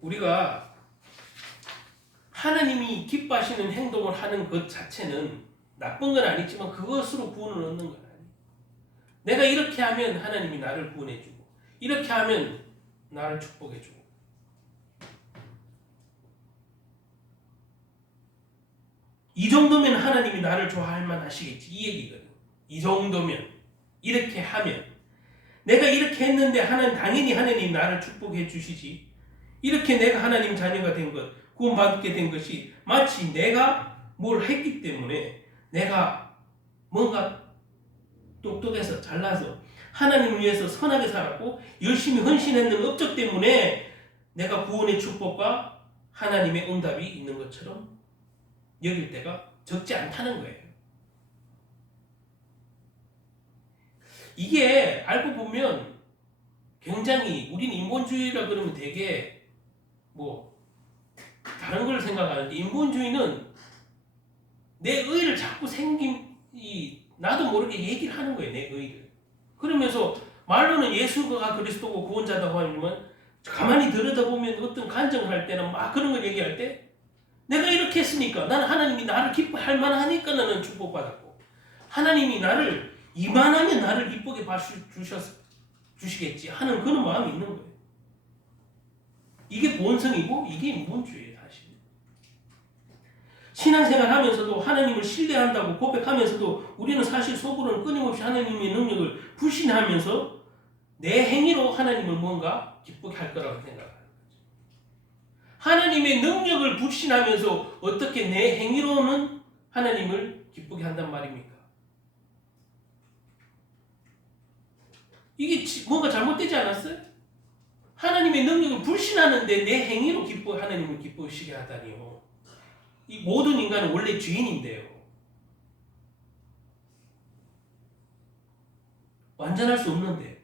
우리가 하나님이 기뻐하시는 행동을 하는 것 자체는 나쁜 건 아니지만 그것으로 구원을 얻는 건 아니에요. 내가 이렇게 하면 하나님이 나를 구원해주고 이렇게 하면 나를 축복해주고 이 정도면 하나님이 나를 좋아할 만하시겠지, 이 얘기거든. 이 정도면, 이렇게 하면 내가 이렇게 했는데 당연히 하나님 나를 축복해 주시지. 이렇게 내가 하나님 자녀가 된 것, 구원받게 된 것이 마치 내가 뭘 했기 때문에 내가 뭔가 똑똑해서 잘나서 하나님을 위해서 선하게 살았고 열심히 헌신했는 업적 때문에 내가 구원의 축복과 하나님의 응답이 있는 것처럼 여길 때가 적지 않다는 거예요. 이게 알고 보면 굉장히 우리는 인본주의라 그러면 되게 다른 걸 생각하는데 인본주의는 내 의를 자꾸 나도 모르게 얘기를 하는 거예요. 내 의를. 그러면서 말로는 예수가 그리스도고 구원자다고 하지만 가만히 들여다보면 어떤 간증을 할 때는 막 그런 걸 얘기할 때 내가 이렇게 했으니까 나는 하나님이 나를 기뻐할 만하니까 나는 축복받았고 하나님이 나를 이만하면 나를 기쁘게 주시겠지 하는 그런 마음이 있는 거예요. 이게 본성이고 이게 인본주의예요. 사실. 신앙생활 하면서도 하나님을 신뢰한다고 고백하면서도 우리는 사실 속으로는 끊임없이 하나님의 능력을 불신하면서 내 행위로 하나님을 뭔가 기쁘게 할 거라고 생각합니다. 하나님의 능력을 불신하면서 어떻게 내 행위로는 하나님을 기쁘게 한단 말입니까? 이게 뭔가 잘못되지 않았어요? 하나님의 능력을 불신하는데 내 행위로 하나님을 기쁘시게 하다니요. 이 모든 인간은 원래 죄인인데요. 완전할 수 없는데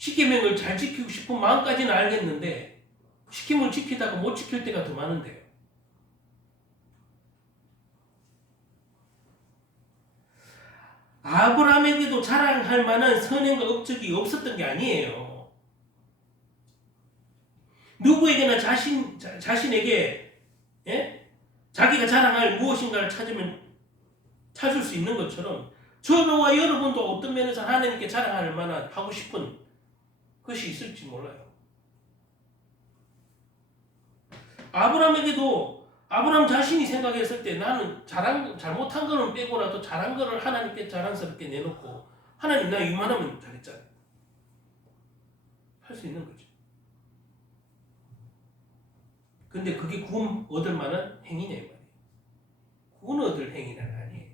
십계명을 잘 지키고 싶은 마음까지는 알겠는데 시킴을 지키다가 못 지킬 때가 더 많은데요. 아브라함에게도 자랑할 만한 선행과 업적이 없었던 게 아니에요. 누구에게나 자신에게 자기가 자랑할 무엇인가를 찾을 수 있는 것처럼 저와 여러분도 어떤 면에서 하나님께 자랑할 만한 하고 싶은 것이 있을지 몰라요. 아브라함 자신이 생각했을 때 나는 잘못한 거는 빼고라도 잘한 거를 하나님께 자랑스럽게 내놓고 하나님 나 이만하면 잘했잖아요. 할 수 있는 거죠. 근데 그게 구원 얻을 만한 행위냐 이 말이에요. 구원 얻을 행위는 아니에요.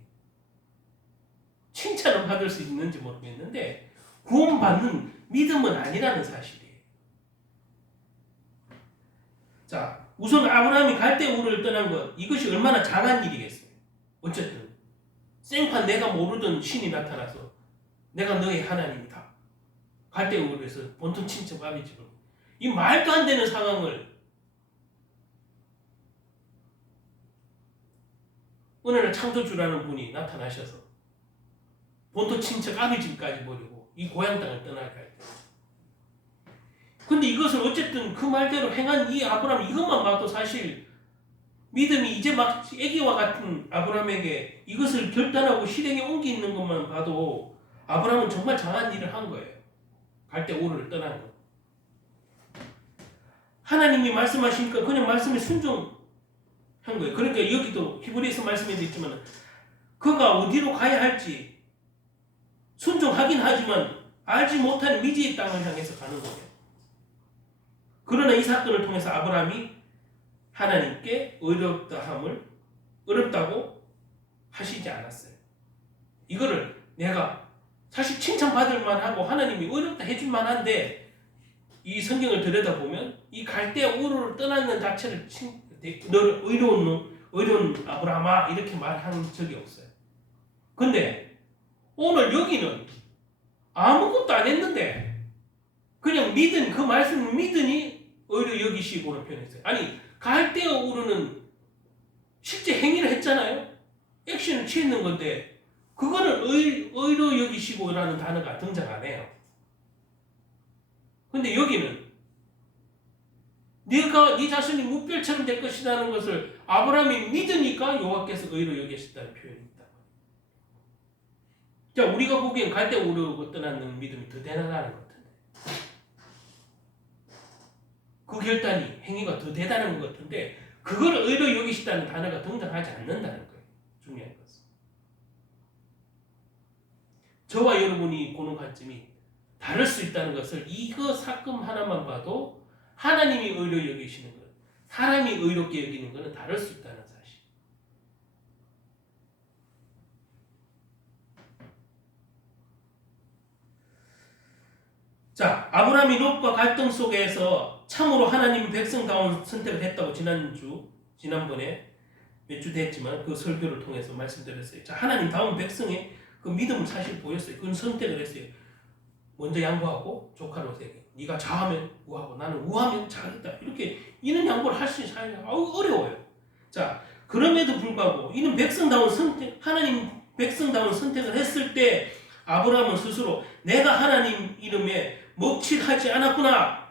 칭찬을 받을 수 있는지 모르겠는데 구원받는 믿음은 아니라는 사실이에요. 자, 우선 아브라함이 갈대우르를 떠난 것 이것이 얼마나 장한 일이겠어요. 어쨌든 생판 내가 모르던 신이 나타나서 내가 너의 하나님이다. 갈대우르에서 본토 친척 아비집을 이 말도 안 되는 상황을 어느 날 창조주라는 분이 나타나셔서 본토 친척 아비집까지 버리고 이 고향 땅을 떠나게 할 때. 근데 이것을 어쨌든 그 말대로 행한 이 아브라함 이것만 봐도 사실 믿음이 이제 막 애기와 같은 아브라함에게 이것을 결단하고 실행에 옮기는 것만 봐도 아브라함은 정말 장한 일을 한 거예요. 갈대우르를 떠난 것. 하나님이 말씀하시니까 그냥 말씀에 순종한 거예요. 그러니까 여기도 히브리서 말씀에도 있지만 그가 어디로 가야 할지 순종하긴 하지만 알지 못하는 미지의 땅을 향해서 가는 거예요. 그러나 이 사건을 통해서 아브라함이 하나님께 어렵다고 하시지 않았어요. 이거를 내가 사실 칭찬받을 만하고 하나님이 어렵다 해줄 만한데 이 성경을 들여다보면 이 갈대우르를 떠나는 자체를 너를 의로운 아브라함아 이렇게 말한 적이 없어요. 근데 오늘 여기는 아무것도 안 했는데 그냥 믿은 그 말씀을 믿으니 의로 여기시고는 표현했어요. 아니 갈대우르는 실제 행위를 했잖아요. 액션을 취했는 건데 그거는 의로 여기시고라는 단어가 등장 안 해요. 근데 여기는 네가 네 자신이 무별처럼 될 것이라는 것을 아브라함이 믿으니까 여호와께서 의로 여기셨다는 표현이 있다. 자, 우리가 보기엔 갈대우르고 떠나는 믿음이 더 대단하는 것 같은데 그 결단이 행위가 더 대단한 것 같은데 그걸 의로 여기시다는 단어가 등장하지 않는다는 거예요. 중요한 것은 저와 여러분이 보는 관점이 다를 수 있다는 것을 이거 사건 하나만 봐도 하나님이 의로 여기시는 것, 사람이 의롭게 여기는 것은 다를 수 있다는 사실. 자, 아브라함이 롯과 갈등 속에서 참으로 하나님 백성다운 선택을 했다고 지난번에 몇 주 됐지만 그 설교를 통해서 말씀드렸어요. 자, 하나님다운 백성의 그 믿음을 사실 보였어요. 그건 선택을 했어요. 먼저 양보하고 조카 롯에게 네가 좌하면 우하고 나는 우하면 좌하겠다. 이렇게 이는 양보를 할 수 있어요. 어려워요. 자, 그럼에도 불구하고 이는 백성다운 선택, 하나님 백성다운 선택을 했을 때 아브라함은 스스로 내가 하나님 이름에 먹칠하지 않았구나.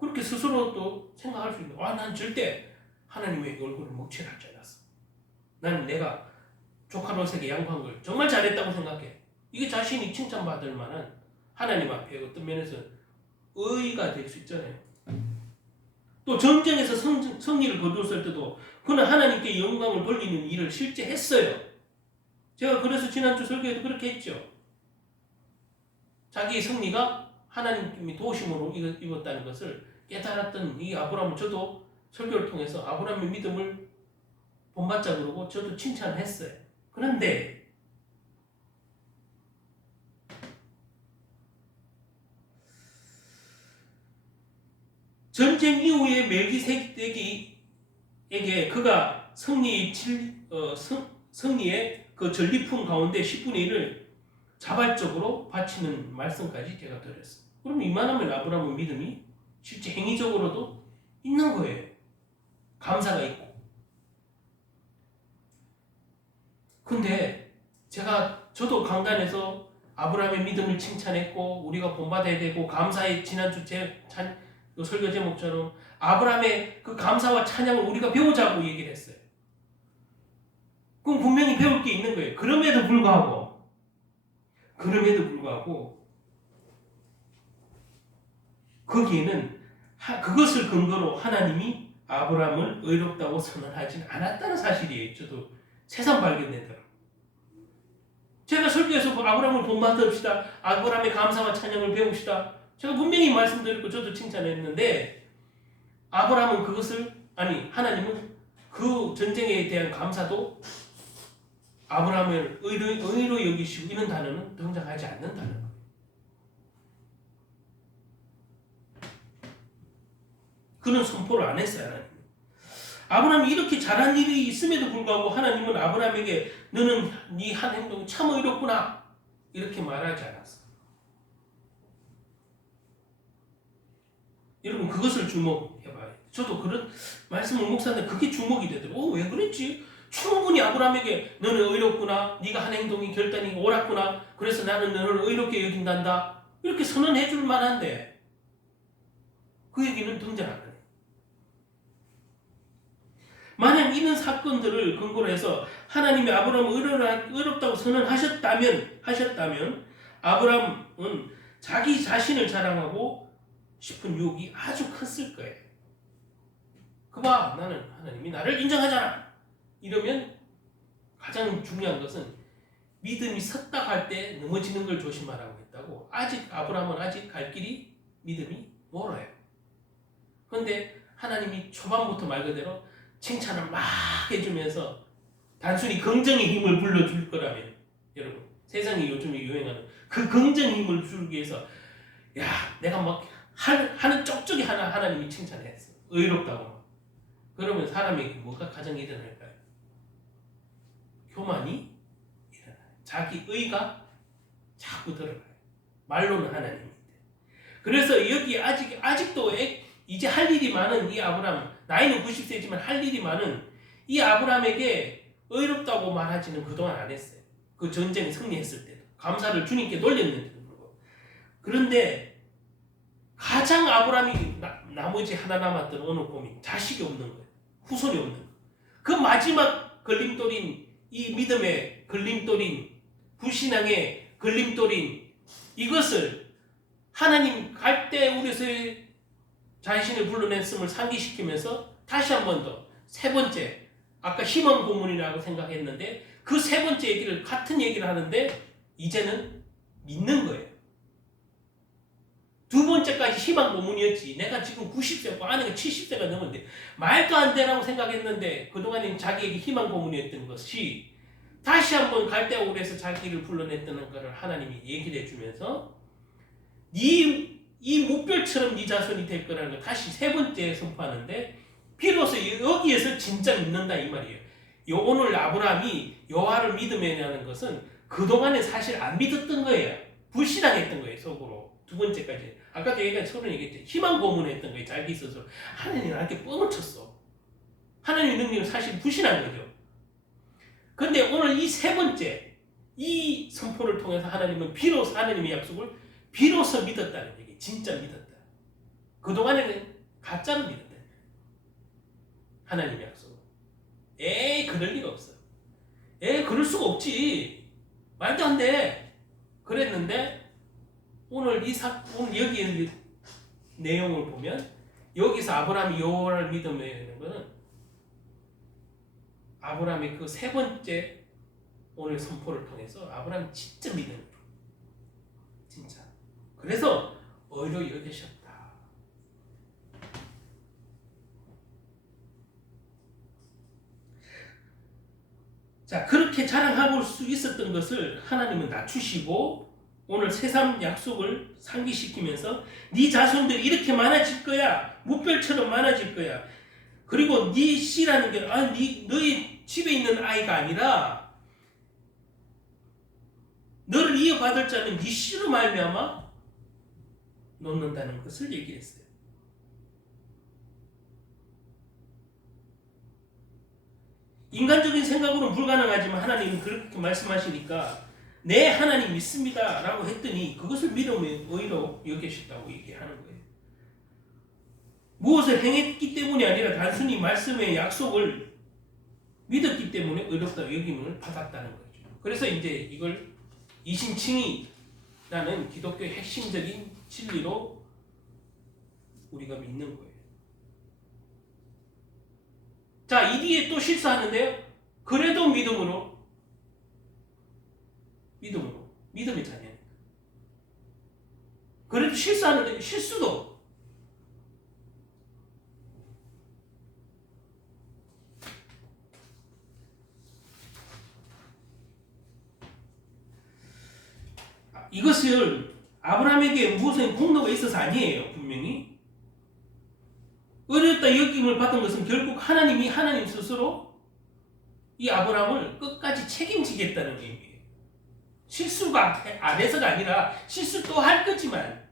그렇게 스스로도 생각할 수 있는. 난 절대 하나님의 얼굴을 먹칠하지 않았어. 나는 내가 조카 롯에게 양보한 걸 정말 잘했다고 생각해. 이게 자신이 칭찬받을 만한 하나님 앞에 어떤 면에서 의의가 될 수 있잖아요. 또 전쟁에서 승리를 거두었을 때도 그는 하나님께 영광을 돌리는 일을 실제 했어요. 제가 그래서 지난주 설교에도 그렇게 했죠. 자기의 승리가 하나님이 도우심으로 입었다는 것을 깨달았던 이 아브라함은 저도 설교를 통해서 아브라함의 믿음을 본받자 그러고 저도 칭찬을 했어요. 그런데 전쟁 이후에 멜기세덱에게 그가 승리의 그 전리품 가운데 10분의 1을 자발적으로 바치는 말씀까지 제가 드렸어요. 그럼 이만하면 아브라함의 믿음이 실제 행위적으로도 있는 거예요. 감사가 있고. 근데 저도 강단에서 아브라함의 믿음을 칭찬했고 우리가 본받아야 되고 감사의 지난주 설교 제목처럼 아브라함의 그 감사와 찬양을 우리가 배우자고 얘기를 했어요. 그럼 분명히 배울 게 있는 거예요. 그럼에도 불구하고 거기에는 그것을 근거로 하나님이 아브라함을 의롭다고 선언하지는 않았다는 사실이에요. 저도 새삼 발견되더라고요. 제가 설교에서 아브라함을 본받읍시다. 아브라함의 감사와 찬양을 배웁시다. 제가 분명히 말씀드렸고 저도 칭찬했는데 아브라함은 하나님은 그 전쟁에 대한 감사도 아브라함을 의로 여기시고 이런 단어는 등장하지 않는다는 거예요. 그런 선포를 안 했어요. 하나님. 아브라함이 이렇게 잘한 일이 있음에도 불구하고 하나님은 아브라함에게 너는 네 한 행동이 참 의롭구나 이렇게 말하지 않았어요. 여러분 그것을 주목해봐요. 저도 그런 말씀을 묵상하는데 그게 주목이 되더라고요. 왜 그랬지? 충분히 아브라함에게 너는 의롭구나. 네가 한 행동이 결단이 옳았구나. 그래서 나는 너를 의롭게 여긴단다. 이렇게 선언해 줄 만한데 그 얘기는 등장 안 해요. 만약 이런 사건들을 근거로 해서 하나님이 아브라함을 의롭다고 선언하셨다면 아브라함은 자기 자신을 자랑하고 싶은 유혹이 아주 컸을 거예요. 그봐 나는 하나님이 나를 인정하잖아. 이러면 가장 중요한 것은 믿음이 섰다 갈 때 넘어지는 걸 조심하라고 했다고. 아브라함은 아직 갈 길이 믿음이 멀어요. 그런데 하나님이 초반부터 말 그대로 칭찬을 막 해주면서 단순히 긍정의 힘을 불러줄 거라면 여러분 세상이 요즘에 유행하는 그 긍정의 힘을 주기 위해서 내가 막 하는 쪽쪽이 하나님이 칭찬했어. 의롭다고. 그러면 사람에게 뭐가 가장 일어날까요? 교만이 일어나요. 자기 의가 자꾸 들어가요. 말로는 하나님인데. 그래서 여기 아직도 이제 할 일이 많은 이 아브라함, 나이는 90세지만 할 일이 많은 이 아브라함에게 의롭다고 말하지는 그동안 안 했어요. 그 전쟁 승리했을 때도. 감사를 주님께 돌렸는데도 불구하고. 그런데 가장 아브라함이 나머지 하나 남았던 어느 고민, 자식이 없는 거예요. 후손이 없는 거예요. 그 마지막 걸림돌인 이 믿음의 걸림돌인 불신앙의 걸림돌인 이것을 하나님 갈대우려서의 자신을 불러냈음을 상기시키면서 다시 한 번 더 세 번째 아까 희망 고문이라고 생각했는데 그 세 번째 얘기를 같은 얘기를 하는데 이제는 믿는 거예요. 두 번째까지 희망 고문이었지. 내가 지금 90세고 아내가 70세가 넘었는데 말도 안 되라고 생각했는데 그동안엔 자기에게 희망 고문이었던 것이 다시 한번 갈대오르에서 자기를 불러냈다는 것을 하나님이 얘기를 해주면서 이 목별처럼 네 자손이 될 거라는 걸 다시 세 번째 선포하는데 비로소 여기에서 진짜 믿는다 이 말이에요. 오늘 아브라함이 여호와를 믿음이라는 것은 그동안에 사실 안 믿었던 거예요. 불신앙했던 거예요. 속으로. 두 번째까지. 아까도 서로 얘기했죠. 희망 고문했던 거예요. 자기 스스로. 하나님이 나한테 뻥을 쳤어. 하나님의 능력은 사실 불신한 거죠. 근데 오늘 이 세 번째 이 선포를 통해서 하나님은 비로소 하나님의 약속을 비로소 믿었다는 얘기. 진짜 믿었다. 그동안에는 가짜로 믿었다. 하나님의 약속. 그럴 리가 없어. 그럴 수가 없지. 말도 안 돼. 그랬는데 오늘 오늘 여기 내용을 보면 여기서 아브라함이 여호와를 믿음이라는 것은 아브라함의 그 세 번째 오늘 선포를 통해서 아브라함이 진짜 믿는 거예요. 진짜. 그래서 의로 여기셨다. 자, 그렇게 자랑하고 수 있었던 것을 하나님은 낮추시고 오늘 새삼 약속을 상기시키면서 네 자손들이 이렇게 많아질 거야. 무별처럼 많아질 거야. 그리고 네 씨라는 게 너희 집에 있는 아이가 아니라 너를 드디어 받을 자는 네 씨로 말미암아 놓는다는 것을 얘기했어요. 인간적인 생각으로는 불가능하지만 하나님은 그렇게 말씀하시니까 네 하나님 믿습니다 라고 했더니 그것을 믿음의 의로 여기셨다고 얘기하는 거예요. 무엇을 행했기 때문이 아니라 단순히 말씀의 약속을 믿었기 때문에 의롭다 여김을 받았다는 거죠. 그래서 이제 이걸 이신칭의라는 기독교의 핵심적인 진리로 우리가 믿는 거예요. 자, 이 뒤에 또 실수하는데요. 그래도 믿음의 자녀니까. 그래도 실수하는데 실수도 이것을 아브라함에게 무슨 공로가 있어서 아니에요. 분명히 의롭다 여김을 받은 것은 결국 하나님 스스로 이 아브라함을 끝까지 책임지겠다는 의미예요. 실수가 안 해서가 아니라 실수 또 할 거지만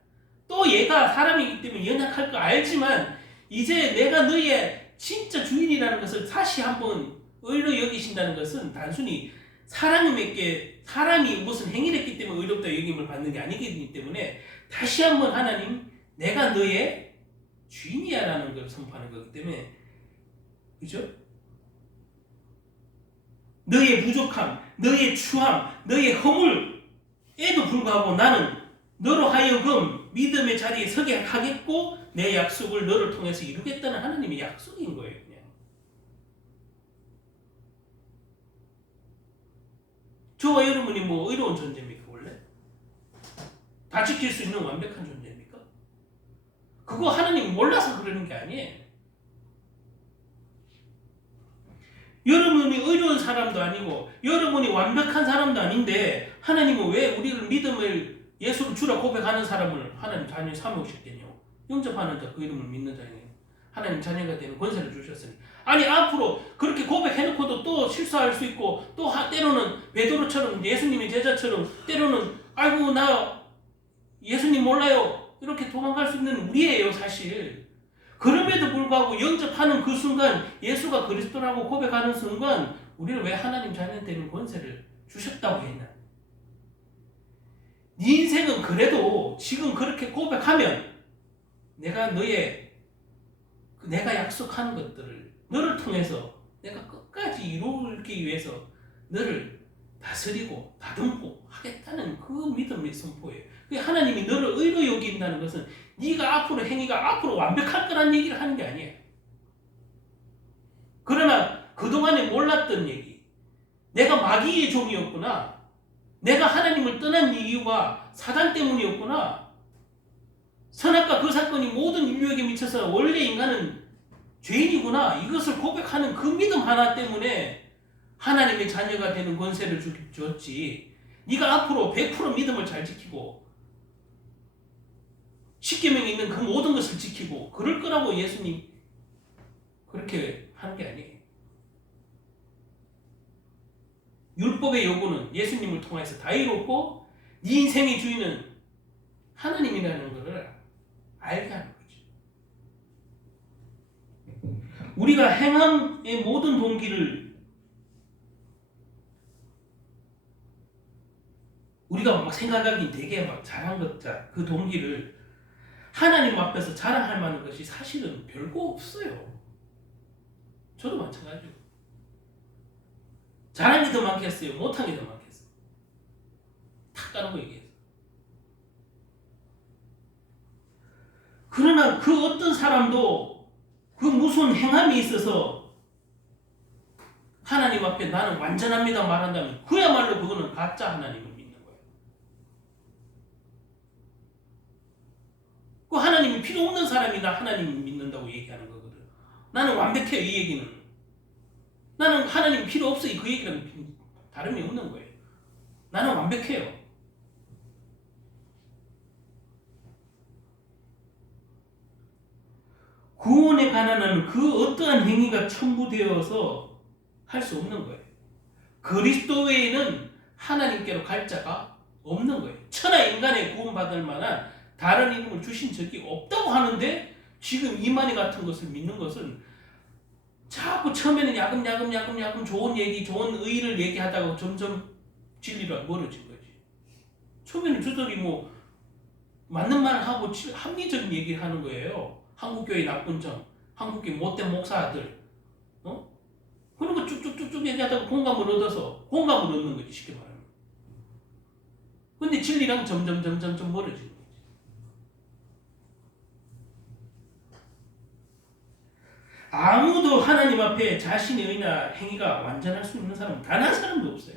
또 얘가 사람이기 때문에 연약할 거 알지만 이제 내가 너의 진짜 주인이라는 것을 다시 한번 의로 여기신다는 것은 단순히 사람이 무슨 행위를 했기 때문에 의롭다 여김을 받는 게 아니기 때문에 다시 한번 하나님 내가 너의 주인이야 라는 걸 선포하는 거기 때문에 그죠? 너의 부족함, 너의 추함, 너의 허물에도 불구하고 나는 너로 하여금 믿음의 자리에 서게 하겠고 내 약속을 너를 통해서 이루겠다는 하나님의 약속인 거예요. 그냥. 저와 여러분이 뭐 의로운 존재입니까 원래? 다 지킬 수 있는 완벽한 존재입니까? 그거 하나님 몰라서 그러는 게 아니에요. 여러분이 의로운 사람도 아니고 여러분이 완벽한 사람도 아닌데 하나님은 왜 우리를 믿음을 예수를 주라 고백하는 사람을 하나님 자녀 삼으셨겠냐? 영접하는 자 그 이름을 믿는 자에게 하나님 자녀가 되는 권세를 주셨으니 아니 앞으로 그렇게 고백해놓고도 또 실수할 수 있고 또 때로는 베드로처럼 예수님의 제자처럼 때로는 아이고 나 예수님 몰라요 이렇게 도망갈 수 있는 우리예요 사실. 그럼에도 불구하고 영접하는 그 순간 예수가 그리스도라고 고백하는 순간 우리를 왜 하나님 자녀 되는 권세를 주셨다고 했나? 네 인생은 그래도 지금 그렇게 고백하면 내가 약속하는 것들을 너를 통해서 내가 끝까지 이루기 위해서 너를 다스리고 다듬고 하겠다는 그 믿음의 선포예요. 하나님이 너를 의로 여긴다는 것은 네가 행위가 앞으로 완벽할 거란 얘기를 하는 게 아니에요. 그러나 그동안에 몰랐던 얘기, 내가 마귀의 종이었구나, 내가 하나님을 떠난 이유가 사단 때문이었구나, 선악과 그 사건이 모든 인류에게 미쳐서 원래 인간은 죄인이구나, 이것을 고백하는 그 믿음 하나 때문에 하나님의 자녀가 되는 권세를 줬지. 네가 앞으로 100% 믿음을 잘 지키고 십계명에 있는 그 모든 것을 지키고 그럴 거라고 예수님 그렇게 하는 게 아니에요. 율법의 요구는 예수님을 통해서 다 이뤘고 네 인생의 주인은 하나님이라는 것을 알게 하는 거죠. 우리가 행함의 모든 동기를 우리가 막 생각하기 되게 막 잘한 것자 그 동기를 하나님 앞에서 자랑할 만한 것이 사실은 별거 없어요. 저도 마찬가지고 잘한 게 더 많겠어요? 못한 게 더 많겠어요? 탁 까놓고 얘기해서. 그러나 그 어떤 사람도 그 무슨 행함이 있어서 하나님 앞에 나는 완전합니다 말한다면 그야말로 그거는 가짜 하나님을 믿는 거예요. 그 하나님이 필요 없는 사람이 나 하나님 믿는다고 얘기하는 거거든. 나는 완벽해 이 얘기는. 나는 하나님 필요 없어 그 얘기랑 다름이 없는 거예요. 나는 완벽해요. 구원에 관한 그 어떠한 행위가 첨부되어서 할 수 없는 거예요. 그리스도 외에는 하나님께로 갈 자가 없는 거예요. 천하 인간에 구원받을 만한 다른 이름을 주신 적이 없다고 하는데 지금 이만희 같은 것을 믿는 것은 자꾸 처음에는 야금 좋은 얘기, 좋은 의의를 얘기하다가 점점 진리로 멀어진 거지. 처음에는 저들이 뭐 맞는 말을 하고 합리적인 얘기를 하는 거예요. 한국교회 나쁜 점, 한국교회 못된 목사들, 그런 거 쭉쭉쭉쭉 얘기하다가 공감을 얻는 거지, 쉽게 말하면. 근데 진리랑 점점 멀어지는 거지. 아무도 하나님 앞에 자신의 의나 행위가 완전할 수 있는 사람은 단 한 사람도 없어요.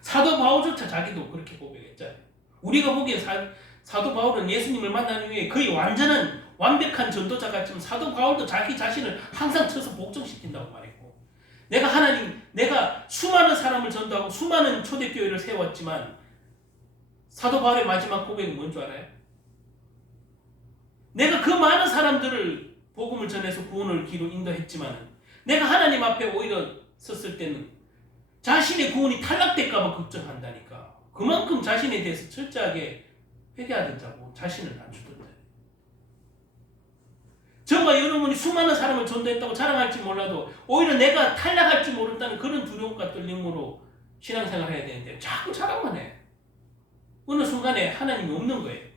사도 바울조차 자기도 그렇게 고백했잖아요. 우리가 보기에 사도 바울은 예수님을 만난 이후에 거의 완벽한 전도자 같지만 사도 바울도 자기 자신을 항상 쳐서 복종시킨다고 말했고, 내가 수많은 사람을 전도하고 수많은 초대교회를 세웠지만 사도 바울의 마지막 고백은 뭔 줄 알아요? 내가 그 많은 사람들을 복음을 전해서 구원을 기로 인도했지만 내가 하나님 앞에 오히려 섰을 때는 자신의 구원이 탈락될까봐 걱정한다니까. 그만큼 자신에 대해서 철저하게 회개하던 자고 자신을 낮추던 자. 저와 여러분이 수많은 사람을 전도했다고 자랑할지 몰라도 오히려 내가 탈락할지 모른다는 그런 두려움과 떨림으로 신앙생활을 해야 되는데 자꾸 자랑만 해. 어느 순간에 하나님이 없는 거예요.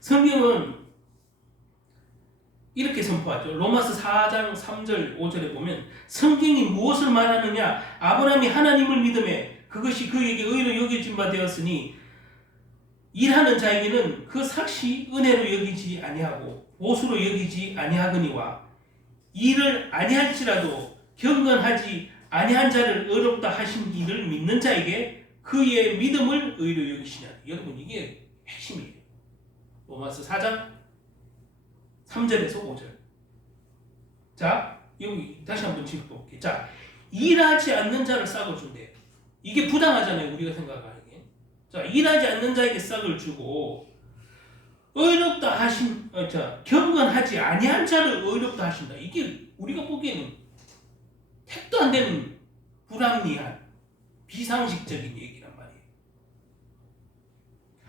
성경은 이렇게 선포하죠. 로마서 4장 3절 5절에 보면 성경이 무엇을 말하느냐? 아브라함이 하나님을 믿음에 그것이 그에게 의로 여겨진 바 되었으니 일하는 자에게는 그 삭시 은혜로 여기지 아니하고 보수로 여기지 아니하거니와 일을 아니할지라도 경건하지 아니한 자를 의롭다 하신 이를 믿는 자에게 그의 믿음을 의로 여기시냐. 여러분, 이게 핵심이에요. 로마서 4장 3절에서 5절. 자, 여기 다시 한번 짚어볼게요. 자, 일하지 않는 자를 싹을 준대요. 이게 부당하잖아요, 우리가 생각하기에. 자, 일하지 않는 자에게 싹을 주고 의롭다 하신, 경건하지 아니한 자를 의롭다 하신다. 이게 우리가 보기에는 택도 안 되는 불합리한 비상식적인 얘기란 말이에요.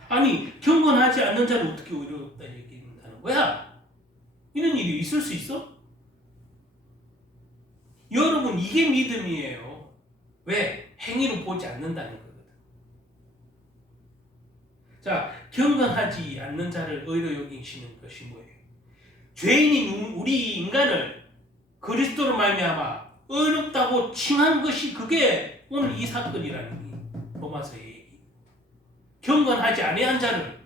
아니, 경건하지 않는 자를 어떻게 의롭다 얘기한다는 거야? 이런 일이 있을 수 있어? 여러분, 이게 믿음이에요. 왜? 행위로 보지 않는다는 거거든. 자, 경건하지 않는 자를 의로 여기시는 것이 뭐예요? 죄인인 우리 인간을 그리스도로 말미암아 의롭다고 칭한 것이 그게 오늘 이 사건이라는 게 로마서의 얘기. 경건하지 아니한 자를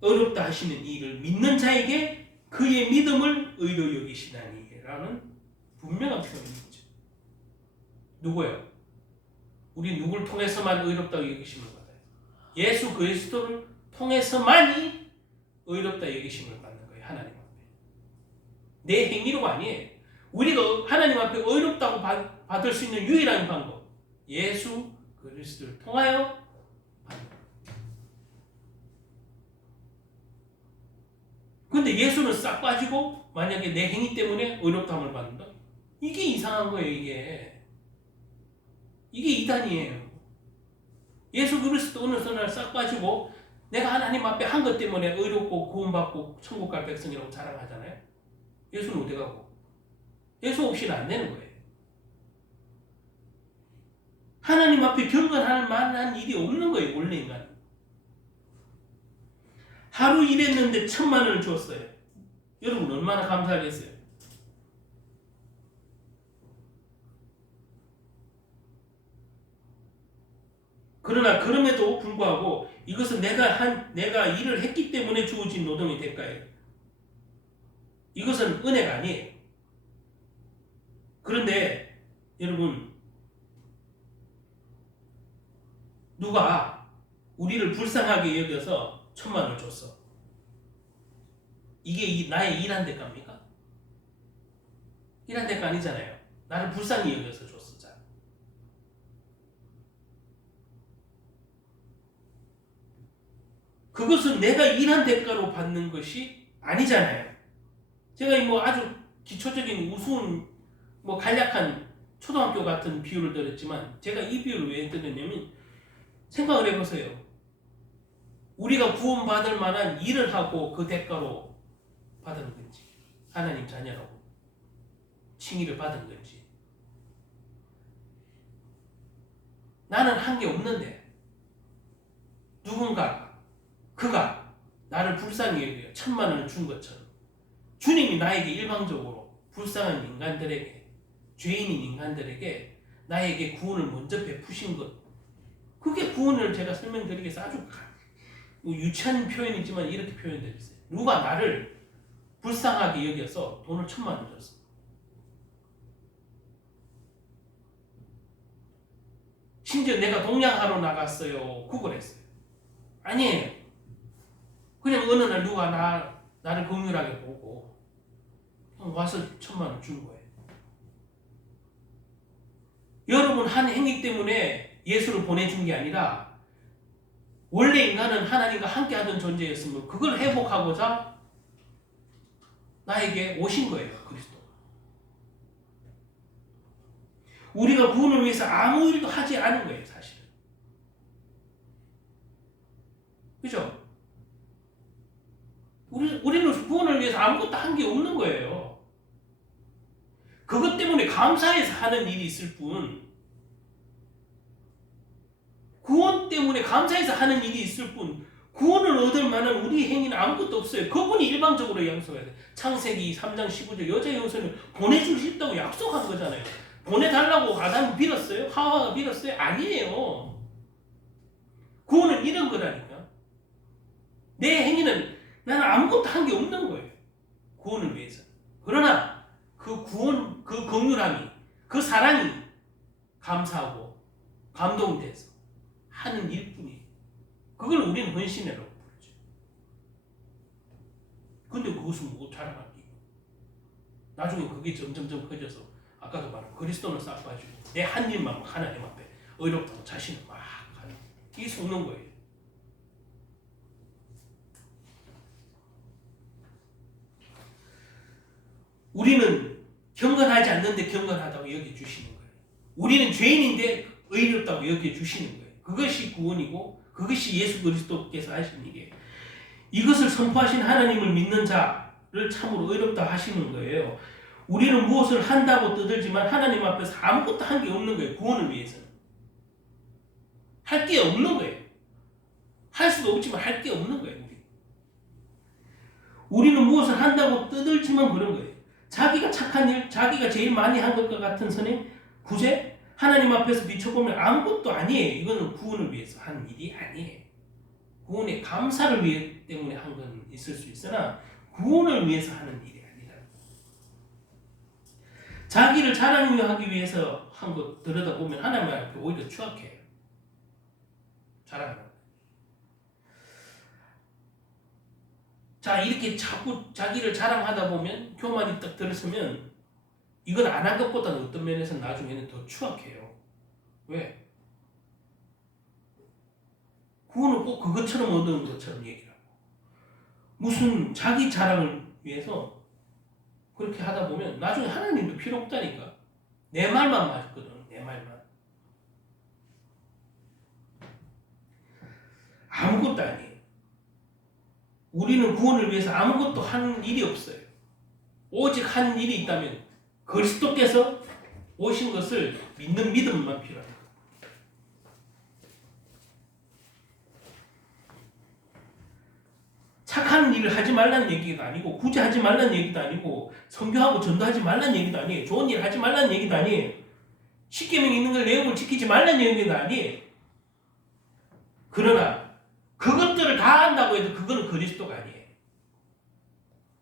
의롭다 하시는 이를 믿는 자에게 그의 믿음을 의로 여기시다니라는 분명한 표현이죠. 누구예요? 우리 누굴 통해서만 의롭다고 여기심을 받아요? 예수 그리스도를 통해서만이 의롭다 여기심을 받는 거예요. 하나님 앞에. 내 행위로가 아니에요. 우리가 하나님 앞에 의롭다고 받을 수 있는 유일한 방법, 예수 그리스도를 통하여 받는 거예요. 근데 예수는 싹 빠지고 만약에 내 행위 때문에 의롭다함을 받는다? 이게 이상한 거예요. 이게 이단이에요. 예수 그리스도 어느 날 싹 빠지고 내가 하나님 앞에 한 것 때문에 의롭고 구원받고 천국 갈 백성이라고 자랑하잖아요. 예수는 어디 가고? 예수 없이는 안 되는 거예요. 하나님 앞에 경건할 만한 일이 없는 거예요. 원래 인간은. 하루 일했는데 1,000,000원을 줬어요. 여러분 얼마나 감사하겠어요? 그러나 그럼에도 불구하고 이것은 내가 일을 했기 때문에 주어진 노동의 대가예요. 이것은 은혜가 아니에요. 그런데 여러분, 누가 우리를 불쌍하게 여겨서 1,000,000원을 줬어. 이게 나의 일한 대가입니까? 일한 대가 아니잖아요. 나를 불쌍히 여겨서 줬어. 그것은 내가 일한 대가로 받는 것이 아니잖아요. 제가 뭐 아주 기초적인 우스운 간략한 초등학교 같은 비유를 들었지만 제가 이 비유를 왜 들었냐면 생각을 해보세요. 우리가 구원받을 만한 일을 하고 그 대가로 받은 건지 하나님 자녀라고 칭의를 받은 건지 나는 한 게 없는데 누군가 그가 나를 불쌍히 여겨 1,000,000원을 준 것처럼 주님이 나에게 일방적으로 불쌍한 인간들에게 죄인인 인간들에게 나에게 구원을 먼저 베푸신 것 그게 구원을 제가 설명드리기 위해서 아주 유치한 표현이지만 이렇게 표현드렸어요. 누가 나를 불쌍하게 여겨서 돈을 1,000,000원 줬어. 심지어 내가 동양하러 나갔어요. 구걸했어요. 아니에요. 그냥 어느 날 누가 나를 긍휼하게 보고 와서 1,000,000원 준 거예요. 여러분 한 행위 때문에 예수를 보내준 게 아니라 원래 인간은 하나님과 함께하던 존재였으면 그걸 회복하고자 나에게 오신 거예요. 그리스도. 우리가 구원을 위해서 아무 일도 하지 않은 거예요. 사실은. 그죠? 우리는 구원을 위해서 아무것도 한 게 없는 거예요. 그것 때문에 감사해서 하는 일이 있을 뿐 구원 때문에 감사해서 하는 일이 있을 뿐 구원을 얻을 만한 우리 행위는 아무것도 없어요. 그분이 일방적으로 약속해야 돼요. 창세기 3장 15절 여자의 후손을 보내줄 수 있다고 약속한 거잖아요. 보내달라고 아담이 빌었어요? 하와가 빌었어요? 아니에요. 구원은 이런 거라니까. 내 행위는 나는 아무것도 한 게 없는 거예요. 구원을 위해서. 그러나 그 구원, 그 긍휼함이, 그 사랑이 감사하고 감동돼서 하는 일뿐이에요. 그걸 우리는 헌신이라고 부르죠. 근데 그것은 뭐 자랑하기. 나중에 그게 점점점 커져서 아까도 말한 그리스도를 쌓아가지고 내 한 일만 하나님 앞에 의롭다고 자신을 막 하는 이게 속는 거예요. 우리는 경건하지 않는데 경건하다고 여겨주시는 거예요. 우리는 죄인인데 의롭다고 여겨주시는 거예요. 그것이 구원이고 그것이 예수 그리스도께서 하신 일이에요. 이것을 선포하신 하나님을 믿는 자를 참으로 의롭다 하시는 거예요. 우리는 무엇을 한다고 떠들지만 하나님 앞에서 아무것도 한 게 없는 거예요. 구원을 위해서는. 할 게 없는 거예요. 할 수도 없지만 할 게 없는 거예요. 우리는 무엇을 한다고 떠들지만 그런 거예요. 자기가 착한 일, 자기가 제일 많이 한 것과 같은 선행, 구제, 하나님 앞에서 비춰보면 아무것도 아니에요. 이거는 구원을 위해서 하는 일이 아니에요. 구원의 감사를 위해 때문에 한 건 있을 수 있으나 구원을 위해서 하는 일이 아니다. 자기를 자랑하기 위해서 한 것 들여다보면 하나님 앞에 오히려 추악해요. 자랑하는. 자, 이렇게 자꾸 자기를 자랑하다 보면 교만이 딱 들었으면 이건 안 한 것보다는 어떤 면에서 나중에는 더 추악해요. 왜? 구원은 꼭 그것처럼 얻는 것처럼 얘기를 하고 무슨 자기 자랑을 위해서 그렇게 하다 보면 나중에 하나님도 필요 없다니까. 내 말만 맞거든. 내 말만. 아무것도 아니에요. 우리는 구원을 위해서 아무것도 하는 일이 없어요. 오직 하는 일이 있다면 그리스도께서 오신 것을 믿는 믿음만 필요합니다. 착한 일을 하지 말라는 얘기가 아니고 굳이 하지 말라는 얘기도 아니고 선교하고 전도하지 말라는 얘기도 아니에요. 좋은 일 하지 말라는 얘기도 아니에요. 십계명 있는 걸 내용을 지키지 말라는 얘기도 아니에요. 그러나 그것들을 다 한다고 해도 그거는 그리스도가 아니에요.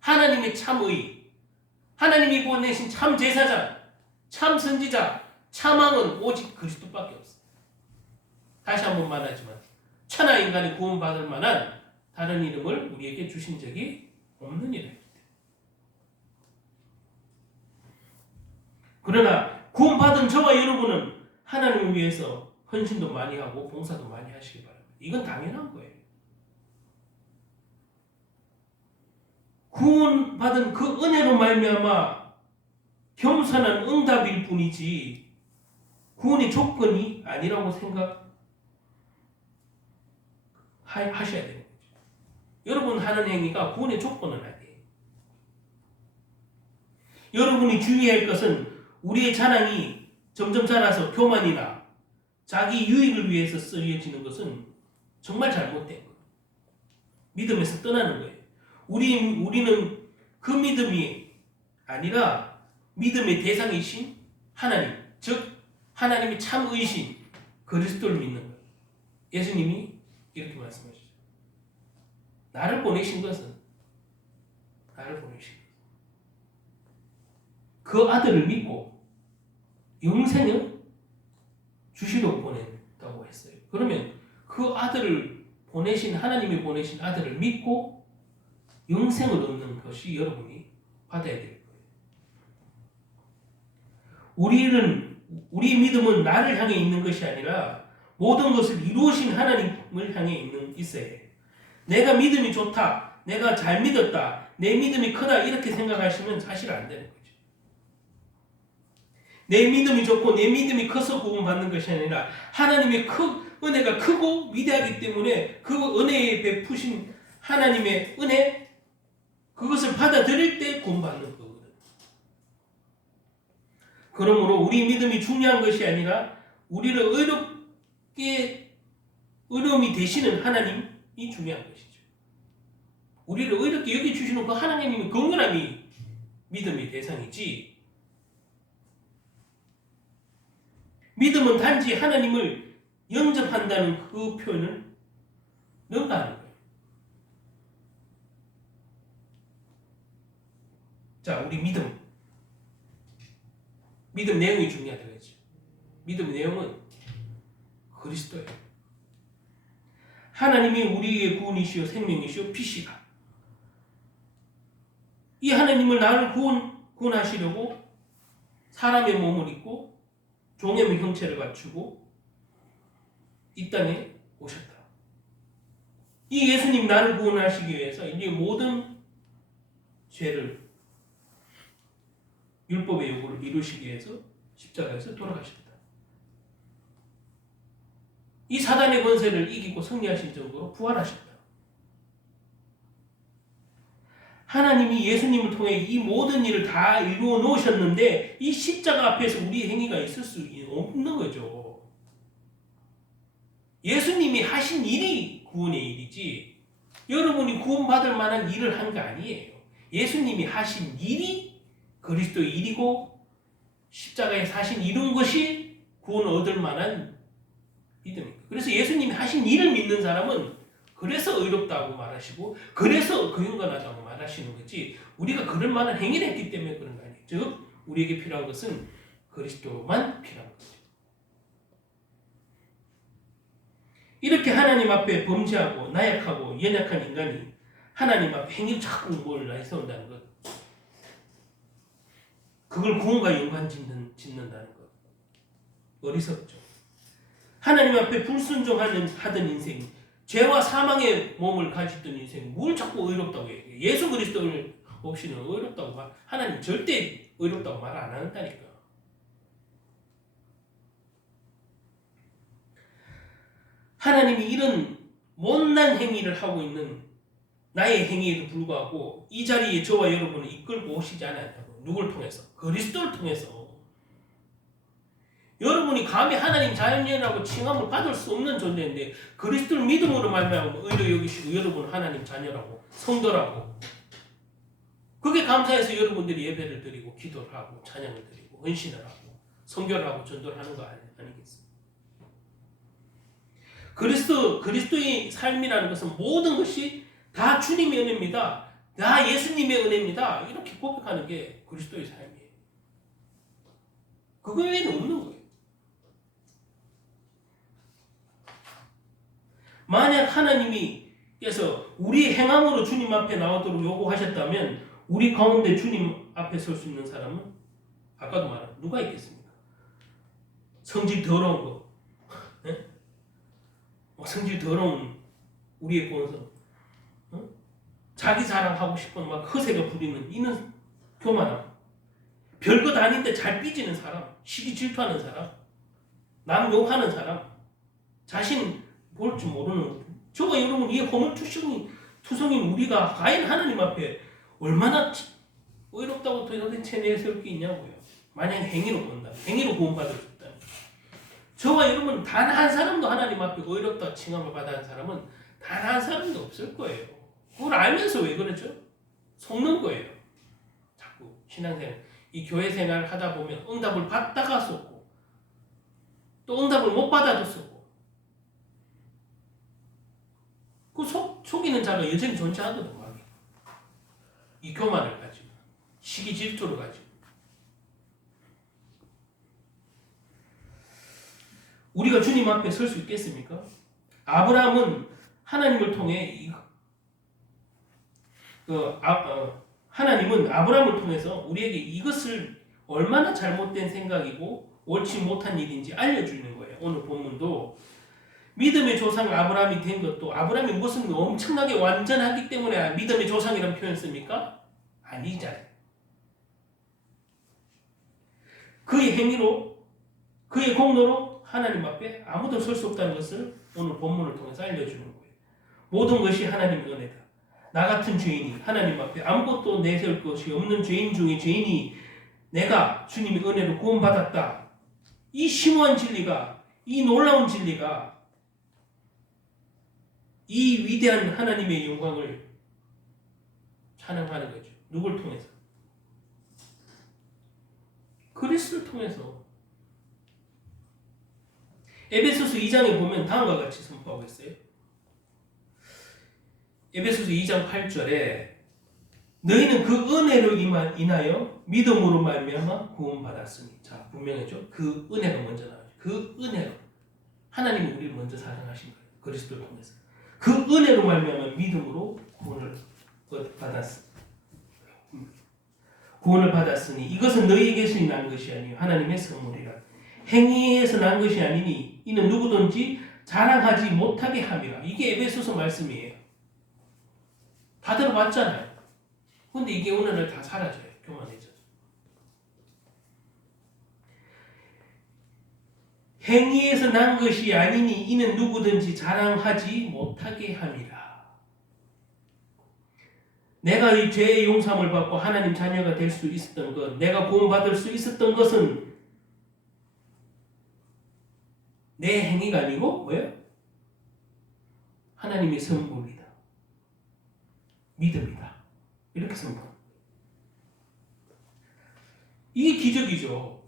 하나님의 참의, 하나님이 보내신 참 제사장, 참 선지자, 참 왕은 오직 그리스도밖에 없어요. 다시 한번 말하지만 천하 인간이 구원받을 만한 다른 이름을 우리에게 주신 적이 없는 일입니다. 그러나 구원받은 저와 여러분은 하나님을 위해서 헌신도 많이 하고 봉사도 많이 하시기 바랍니다. 이건 당연한 거예요. 구원받은 그 은혜로 말미암아 겸손한 응답일 뿐이지 구원의 조건이 아니라고 생각하셔야 되는 거죠. 여러분 하는 행위가 구원의 조건은 아니에요. 여러분이 주의할 것은 우리의 자랑이 점점 자라서 교만이나 자기 유익을 위해서 쓰여지는 것은 정말 잘못된 거예요. 믿음에서 떠나는 거예요. 우리는 그 믿음이 아니라 믿음의 대상이신 하나님, 즉 하나님의 참 의신 그리스도를 믿는 거예요. 예수님이 이렇게 말씀하시죠. 나를 보내신 것은 그 아들을 믿고 영생을 주시려고 보냈다고 했어요. 그러면 그 아들을 하나님이 보내신 아들을 믿고 영생을 얻는 것이 여러분이 받아야 될 거예요. 우리 믿음은 나를 향해 있는 것이 아니라 모든 것을 이루신 하나님을 향해 있어야 해요. 내가 믿음이 좋다, 내가 잘 믿었다, 내 믿음이 크다 이렇게 생각하시면 사실 안 되는 거죠. 내 믿음이 좋고 내 믿음이 커서 구원받는 것이 아니라 하나님의 은혜가 크고 위대하기 때문에 그 은혜에 베푸신 하나님의 은혜 그것을 받아들일 때 구원받는 거거든요. 그러므로 우리 믿음이 중요한 것이 아니라 우리를 의로움이 되시는 하나님이 중요한 것이죠. 우리를 의롭게 여겨주시는 그 하나님의 긍휼함이 믿음의 대상이지, 믿음은 단지 하나님을 영접한다는 그 표현을 능가하는 거예요. 자, 우리 믿음 내용이 중요하다고 했죠. 믿음 내용은 그리스도예요. 하나님이 우리의 구원이시요 생명이시요 피시다. 이 하나님을 나를 구원하시려고 사람의 몸을 입고 종의 형체를 갖추고 이 땅에 오셨다. 이 예수님 나를 구원하시기 위해서 이제 모든 죄를 율법의 요구를 이루시기 위해서 십자가에서 돌아가셨다. 이 사단의 권세를 이기고 승리하신 정도로 부활하셨다. 하나님이 예수님을 통해 이 모든 일을 다 이루어 놓으셨는데 이 십자가 앞에서 우리의 행위가 있을 수 없는 거죠. 예수님이 하신 일이 구원의 일이지 여러분이 구원받을 만한 일을 한 게 아니에요. 예수님이 하신 일이 그리스도의 일이고 십자가에 사신 이룬 것이 구원을 얻을 만한 믿음입니다. 그래서 예수님이 하신 일을 믿는 사람은 그래서 의롭다고 말하시고 그래서 거룩하다고 말하시는 거지 우리가 그럴 만한 행위를 했기 때문에 그런 거 아니에요. 즉 우리에게 필요한 것은 그리스도만 필요한 거죠. 이렇게 하나님 앞에 범죄하고 나약하고 연약한 인간이 하나님 앞에 행위를 자꾸 뭘 내세운다는 것, 그걸 구원과 연관짓는다는 것, 어리석죠. 하나님 앞에 불순종하던 인생, 죄와 사망의 몸을 가지던 인생, 뭘 자꾸 의롭다고 얘기해요. 예수 그리스도를 없이는 의롭다고 하나님 절대 의롭다고 말 안 한다니까. 하나님이 이런 못난 행위를 하고 있는 나의 행위에도 불구하고 이 자리에 저와 여러분을 이끌고 오시지 않았냐고. 누굴 통해서? 그리스도를 통해서. 여러분이 감히 하나님 자녀라고 칭함을 받을 수 없는 존재인데 그리스도를 믿음으로 말미암아 의로 여기시고 여러분 하나님 자녀라고 성도라고 그게 감사해서 여러분들이 예배를 드리고 기도를 하고 찬양을 드리고 헌신을 하고 선교를 하고 전도를 하는 거 아니겠습니까? 그리스도의 삶이라는 것은 모든 것이 다 주님의 은혜입니다. 다 예수님의 은혜입니다. 이렇게 고백하는 게 그리스도의 삶이에요. 그거 외에는 없는 거예요. 만약 하나님께서 우리의 행함으로 주님 앞에 나오도록 요구하셨다면 우리 가운데 주님 앞에 설 수 있는 사람은 아까도 말한 누가 있겠습니까? 성질 더러운 거, 네? 성질 더러운 우리의 본성, 자기 자랑하고 싶은 막 허세가 부리는 이는 교만함, 별것 아닌데 잘 삐지는 사람, 시기 질투하는 사람, 남 욕하는 사람, 자신 볼 줄 모르는, 저거 여러분 이 허물투성인 우리가 과연 하나님 앞에 얼마나 의롭다고 도대체 내세울 게 있냐고요. 만약 행위로 본다, 행위로 구원받을 수 있다. 저와 여러분 단 한 사람도 하나님 앞에 의롭다 칭함을 받은 사람은 단 한 사람도 없을 거예요. 그걸 알면서 왜 그러죠? 속는 거예요. 자꾸 신앙생활, 이 교회생활 하다 보면 응답을 받다가 속고 또 응답을 못 받아도 속고 그 속이는 자가 여전히 존재하거든. 이 교만을 가지고 시기 질투를 가지고 우리가 주님 앞에 설 수 있겠습니까? 아브라함은 하나님을 통해 하나님은 아브라함을 통해서 우리에게 이것을 얼마나 잘못된 생각이고 옳지 못한 일인지 알려주는 거예요. 오늘 본문도 믿음의 조상 아브라함이 된 것도 아브라함이 무슨 엄청나게 완전하기 때문에 믿음의 조상이라는 표현 씁니까? 아니잖아요. 그의 행위로 그의 공로로 하나님 앞에 아무도 설 수 없다는 것을 오늘 본문을 통해서 알려주는 거예요. 모든 것이 하나님의 은혜다. 나 같은 죄인이 하나님 앞에 아무것도 내세울 것이 없는 죄인 중에 죄인이 내가 주님의 은혜로 구원받았다. 이 심오한 진리가, 이 놀라운 진리가 이 위대한 하나님의 영광을 찬양하는 거죠. 누굴 통해서? 그리스도를 통해서. 에베소서 2장에 보면 다음과 같이 선포하고 있어요. 에베소서 2장 8절에 너희는 그 은혜로 인하여 믿음으로 말미암아 구원받았으니. 자, 분명하죠. 그 은혜가 먼저 나와요. 그 은혜로 하나님이 우리를 먼저 사랑하신 거예요. 그리스도를 통해서. 그 은혜로 말미암아 믿음으로 구원을 받았으니 이것은 너희에게서 난 것이 아니요 하나님의 선물이라. 행위에서 난 것이 아니니 이는 누구든지 자랑하지 못하게 함이라. 이게 에베소서 말씀이에요. 다 들어봤잖아요. 근데 이게 오늘날 다 사라져요. 교만해져서. 행위에서 난 것이 아니니 이는 누구든지 자랑하지 못하게 함이라. 내가 이 죄의 용서함을 받고 하나님 자녀가 될 수 있었던 것, 내가 구원받을 수 있었던 것은 내 행위가 아니고 뭐예요? 하나님의 선물이다. 믿음이다. 이렇게 선포합니다. 이게 기적이죠.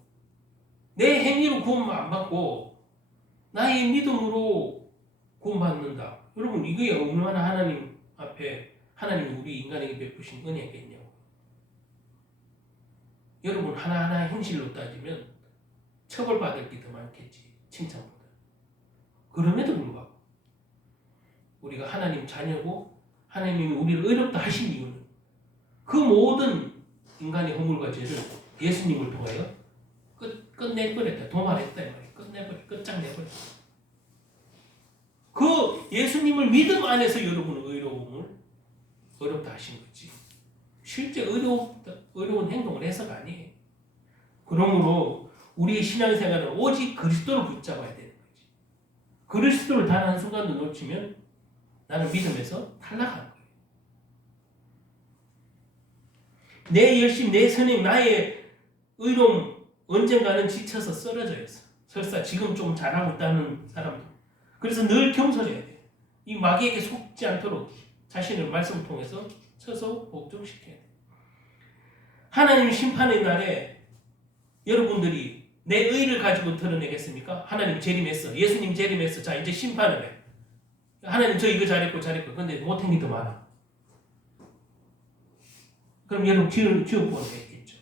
내 행위로 구원 안 받고 나의 믿음으로 구원받는다. 여러분 이게 얼마나 하나님 앞에 하나님이 우리 인간에게 베푸신 은혜겠냐고. 여러분 하나하나 행실로 따지면 처벌받을 게 더 많겠지. 칭찬보다. 그럼에도 불구하고 우리가 하나님 자녀고 하나님이 우리를 의롭다 하신 이유는 그 모든 인간의 허물과 죄를 예수님을 통하여 끝내버렸다. 도말했다. 끝장내버렸다. 그 예수님을 믿음 안에서 여러분은 의롭다 하신 거지. 실제 의로운 행동을 해서가 아니에요. 그러므로 우리의 신앙생활은 오직 그리스도를 붙잡아야 되는 거지. 그리스도를 단 한순간도 놓치면 나는 믿음에서 탈락하는 거예요. 내 열심, 내 선행, 나의 의로움 언젠가는 지쳐서 쓰러져 있어. 설사 지금 좀 잘하고 있다는 사람도. 그래서 늘 겸손해야 돼. 이 마귀에게 속지 않도록 자신을 말씀을 통해서 쳐서 복종시켜야 돼. 하나님 심판의 날에 여러분들이 내 의를 가지고 드러내겠습니까? 하나님 재림했어. 예수님 재림했어. 자 이제 심판을 해. 하나님 저 이거 잘했고 근데 못한 게 더 많아. 그럼 여러분 지옥 보내겠죠.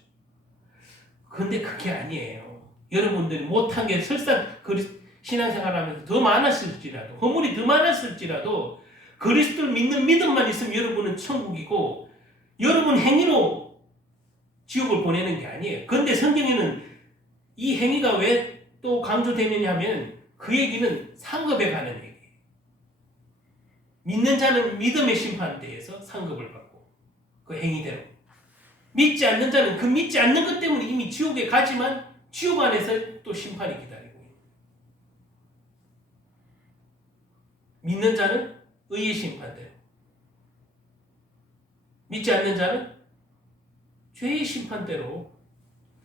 근데 그게 아니에요. 여러분들이 못한 게 설사 신앙생활하면서 더 많았을지라도 허물이 더 많았을지라도 그리스도를 믿는 믿음만 있으면 여러분은 천국이고 여러분 행위로 지옥을 보내는 게 아니에요. 그런데 성경에는 이 행위가 왜 또 강조되느냐 하면 그 얘기는 상급에 가는 얘기예요. 믿는 자는 믿음의 심판대에서 상급을 받고 그 행위대로 믿지 않는 자는 그 믿지 않는 것 때문에 이미 지옥에 가지만 지옥 안에서 또 심판이 기다리고 있는. 믿는 자는 의의 심판대로, 믿지 않는 자는 죄의 심판대로.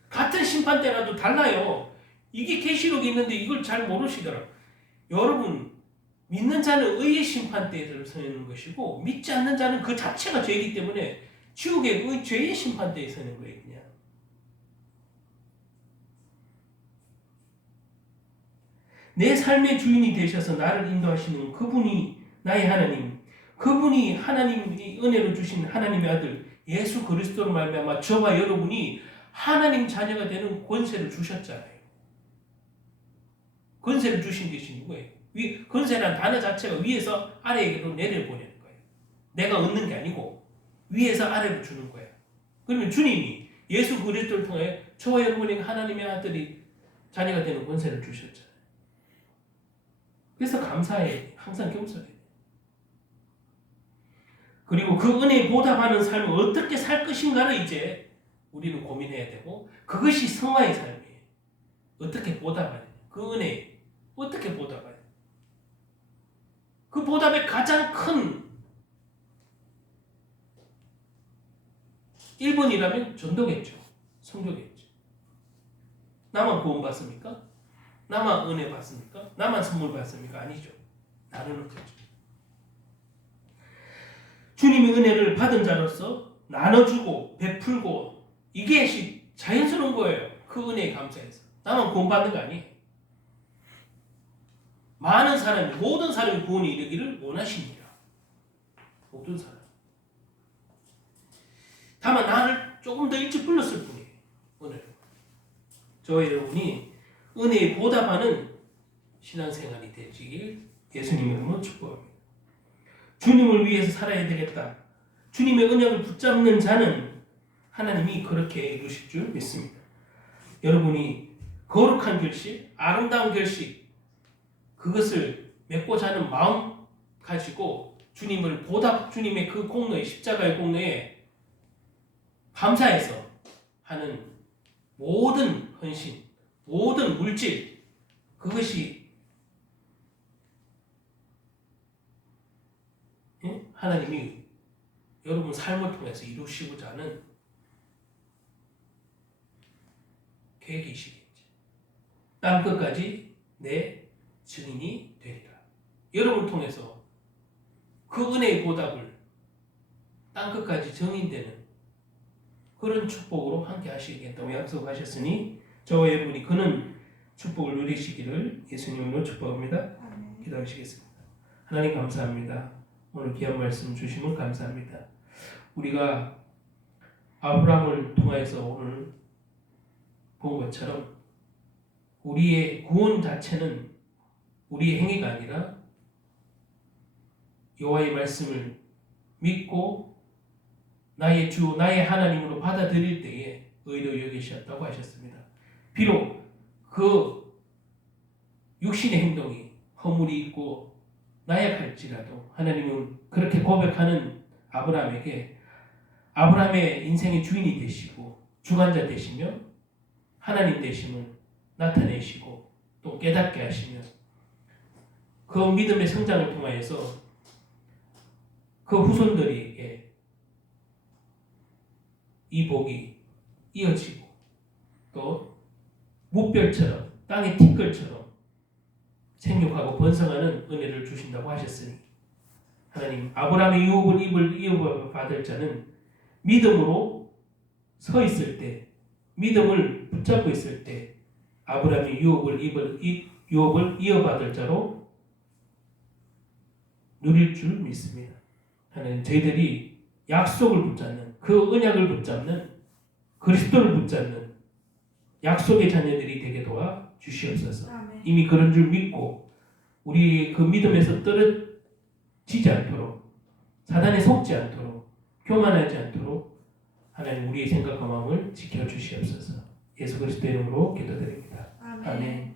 같은 심판대라도 달라요. 이게 계시록이 있는데 이걸 잘 모르시더라고요. 여러분, 믿는 자는 의의 심판대를 서 있는 것이고 믿지 않는 자는 그 자체가 죄이기 때문에 지옥의 죄의 심판대에 서는 거예요. 그냥. 내 삶의 주인이 되셔서 나를 인도하시는 그분이 나의 하나님, 그분이 하나님이 은혜로 주신 하나님의 아들 예수 그리스도로 말미암아 저와 여러분이 하나님 자녀가 되는 권세를 주셨잖아요. 권세를 주신 것이 누구예요? 권세라는 단어 자체가 위에서 아래로 내려보내는 거예요. 내가 얻는 게 아니고 위에서 아래로 주는 거예요. 그러면 주님이 예수 그리스도를 통해 저와 여러분이 하나님의 아들이 자녀가 되는 권세를 주셨잖아요. 그래서 감사해. 항상 겸손해. 그리고 그 은혜에 보답하는 삶을 어떻게 살 것인가를 이제 우리는 고민해야 되고 그것이 성화의 삶이에요. 어떻게 보답하느냐. 그 은혜에 어떻게 보답하느냐. 그 보답의 가장 큰 1번이라면 전도겠죠. 선교겠죠. 나만 구원 받습니까? 나만 은혜 받습니까? 나만 선물 받습니까? 아니죠. 나누는 거죠. 주님의 은혜를 받은 자로서 나눠주고 베풀고 이게 자연스러운 거예요. 그 은혜에 감사해서. 나만 구원 받는 거 아니에요. 많은 사람이, 모든 사람이 구원에 이르기를 원하십니다. 모든 사람. 다만 나를 조금 더 일찍 불렀을 뿐이에요. 오늘 저와 여러분이 은혜에 보답하는 신앙생활이 되시길 예수님의 이름으로 축복합니다. 주님을 위해서 살아야 되겠다. 주님의 언약을 붙잡는 자는 하나님이 그렇게 이루실 줄 믿습니다. 여러분이 거룩한 결실, 아름다운 결실, 그것을 맺고자 하는 마음 가지고 주님을 보답, 주님의 그 공로에, 십자가의 공로에 감사해서 하는 모든 헌신, 모든 물질, 그것이 하나님이 여러분 삶을 통해서 이루시고자 하는 계획이시겠지. 땅끝까지 내 증인이 되리라. 여러분 통해서 그 은혜의 보답을 땅끝까지 증인되는 그런 축복으로 함께 하시겠다고 약속하셨으니 저와 여러분이 그는 축복을 누리시기를 예수님으로 축복합니다. 기도하시겠습니다. 하나님 감사합니다. 오늘 귀한 말씀 주시면 감사합니다. 우리가 아브라함을 통해서 오늘 본 것처럼 우리의 구원 자체는 우리의 행위가 아니라 여호와의 말씀을 믿고 나의 주, 나의 하나님으로 받아들일 때에 의로 여기셨다고 하셨습니다. 비록 그 육신의 행동이 허물이 있고 나약할지라도 하나님은 그렇게 고백하는 아브라함에게 아브라함의 인생의 주인이 되시고 주관자 되시며 하나님 되심을 나타내시고 또 깨닫게 하시며 그 믿음의 성장을 통하여서 그 후손들에게 이 복이 이어지고 또 무별처럼 땅의 티끌처럼 생육하고 번성하는 은혜를 주신다고 하셨으니 하나님 아브라함의 유업을 이어받을 자는 믿음으로 서 있을 때 믿음을 붙잡고 있을 때 아브라함의 유업을 이어받을 자로 누릴 줄 믿습니다. 하나님 저희들이 약속을 붙잡는 그 언약을 붙잡는 그리스도를 붙잡는 약속의 자녀들이 되게 도와 주시옵소서. 아멘. 이미 그런 줄 믿고 우리 그 믿음에서 떨어지지 않도록 사단에 속지 않도록 교만하지 않도록 하나님 우리의 생각과 마음을 지켜주시옵소서. 예수 그리스도 이름으로 기도드립니다. 아멘. 아멘.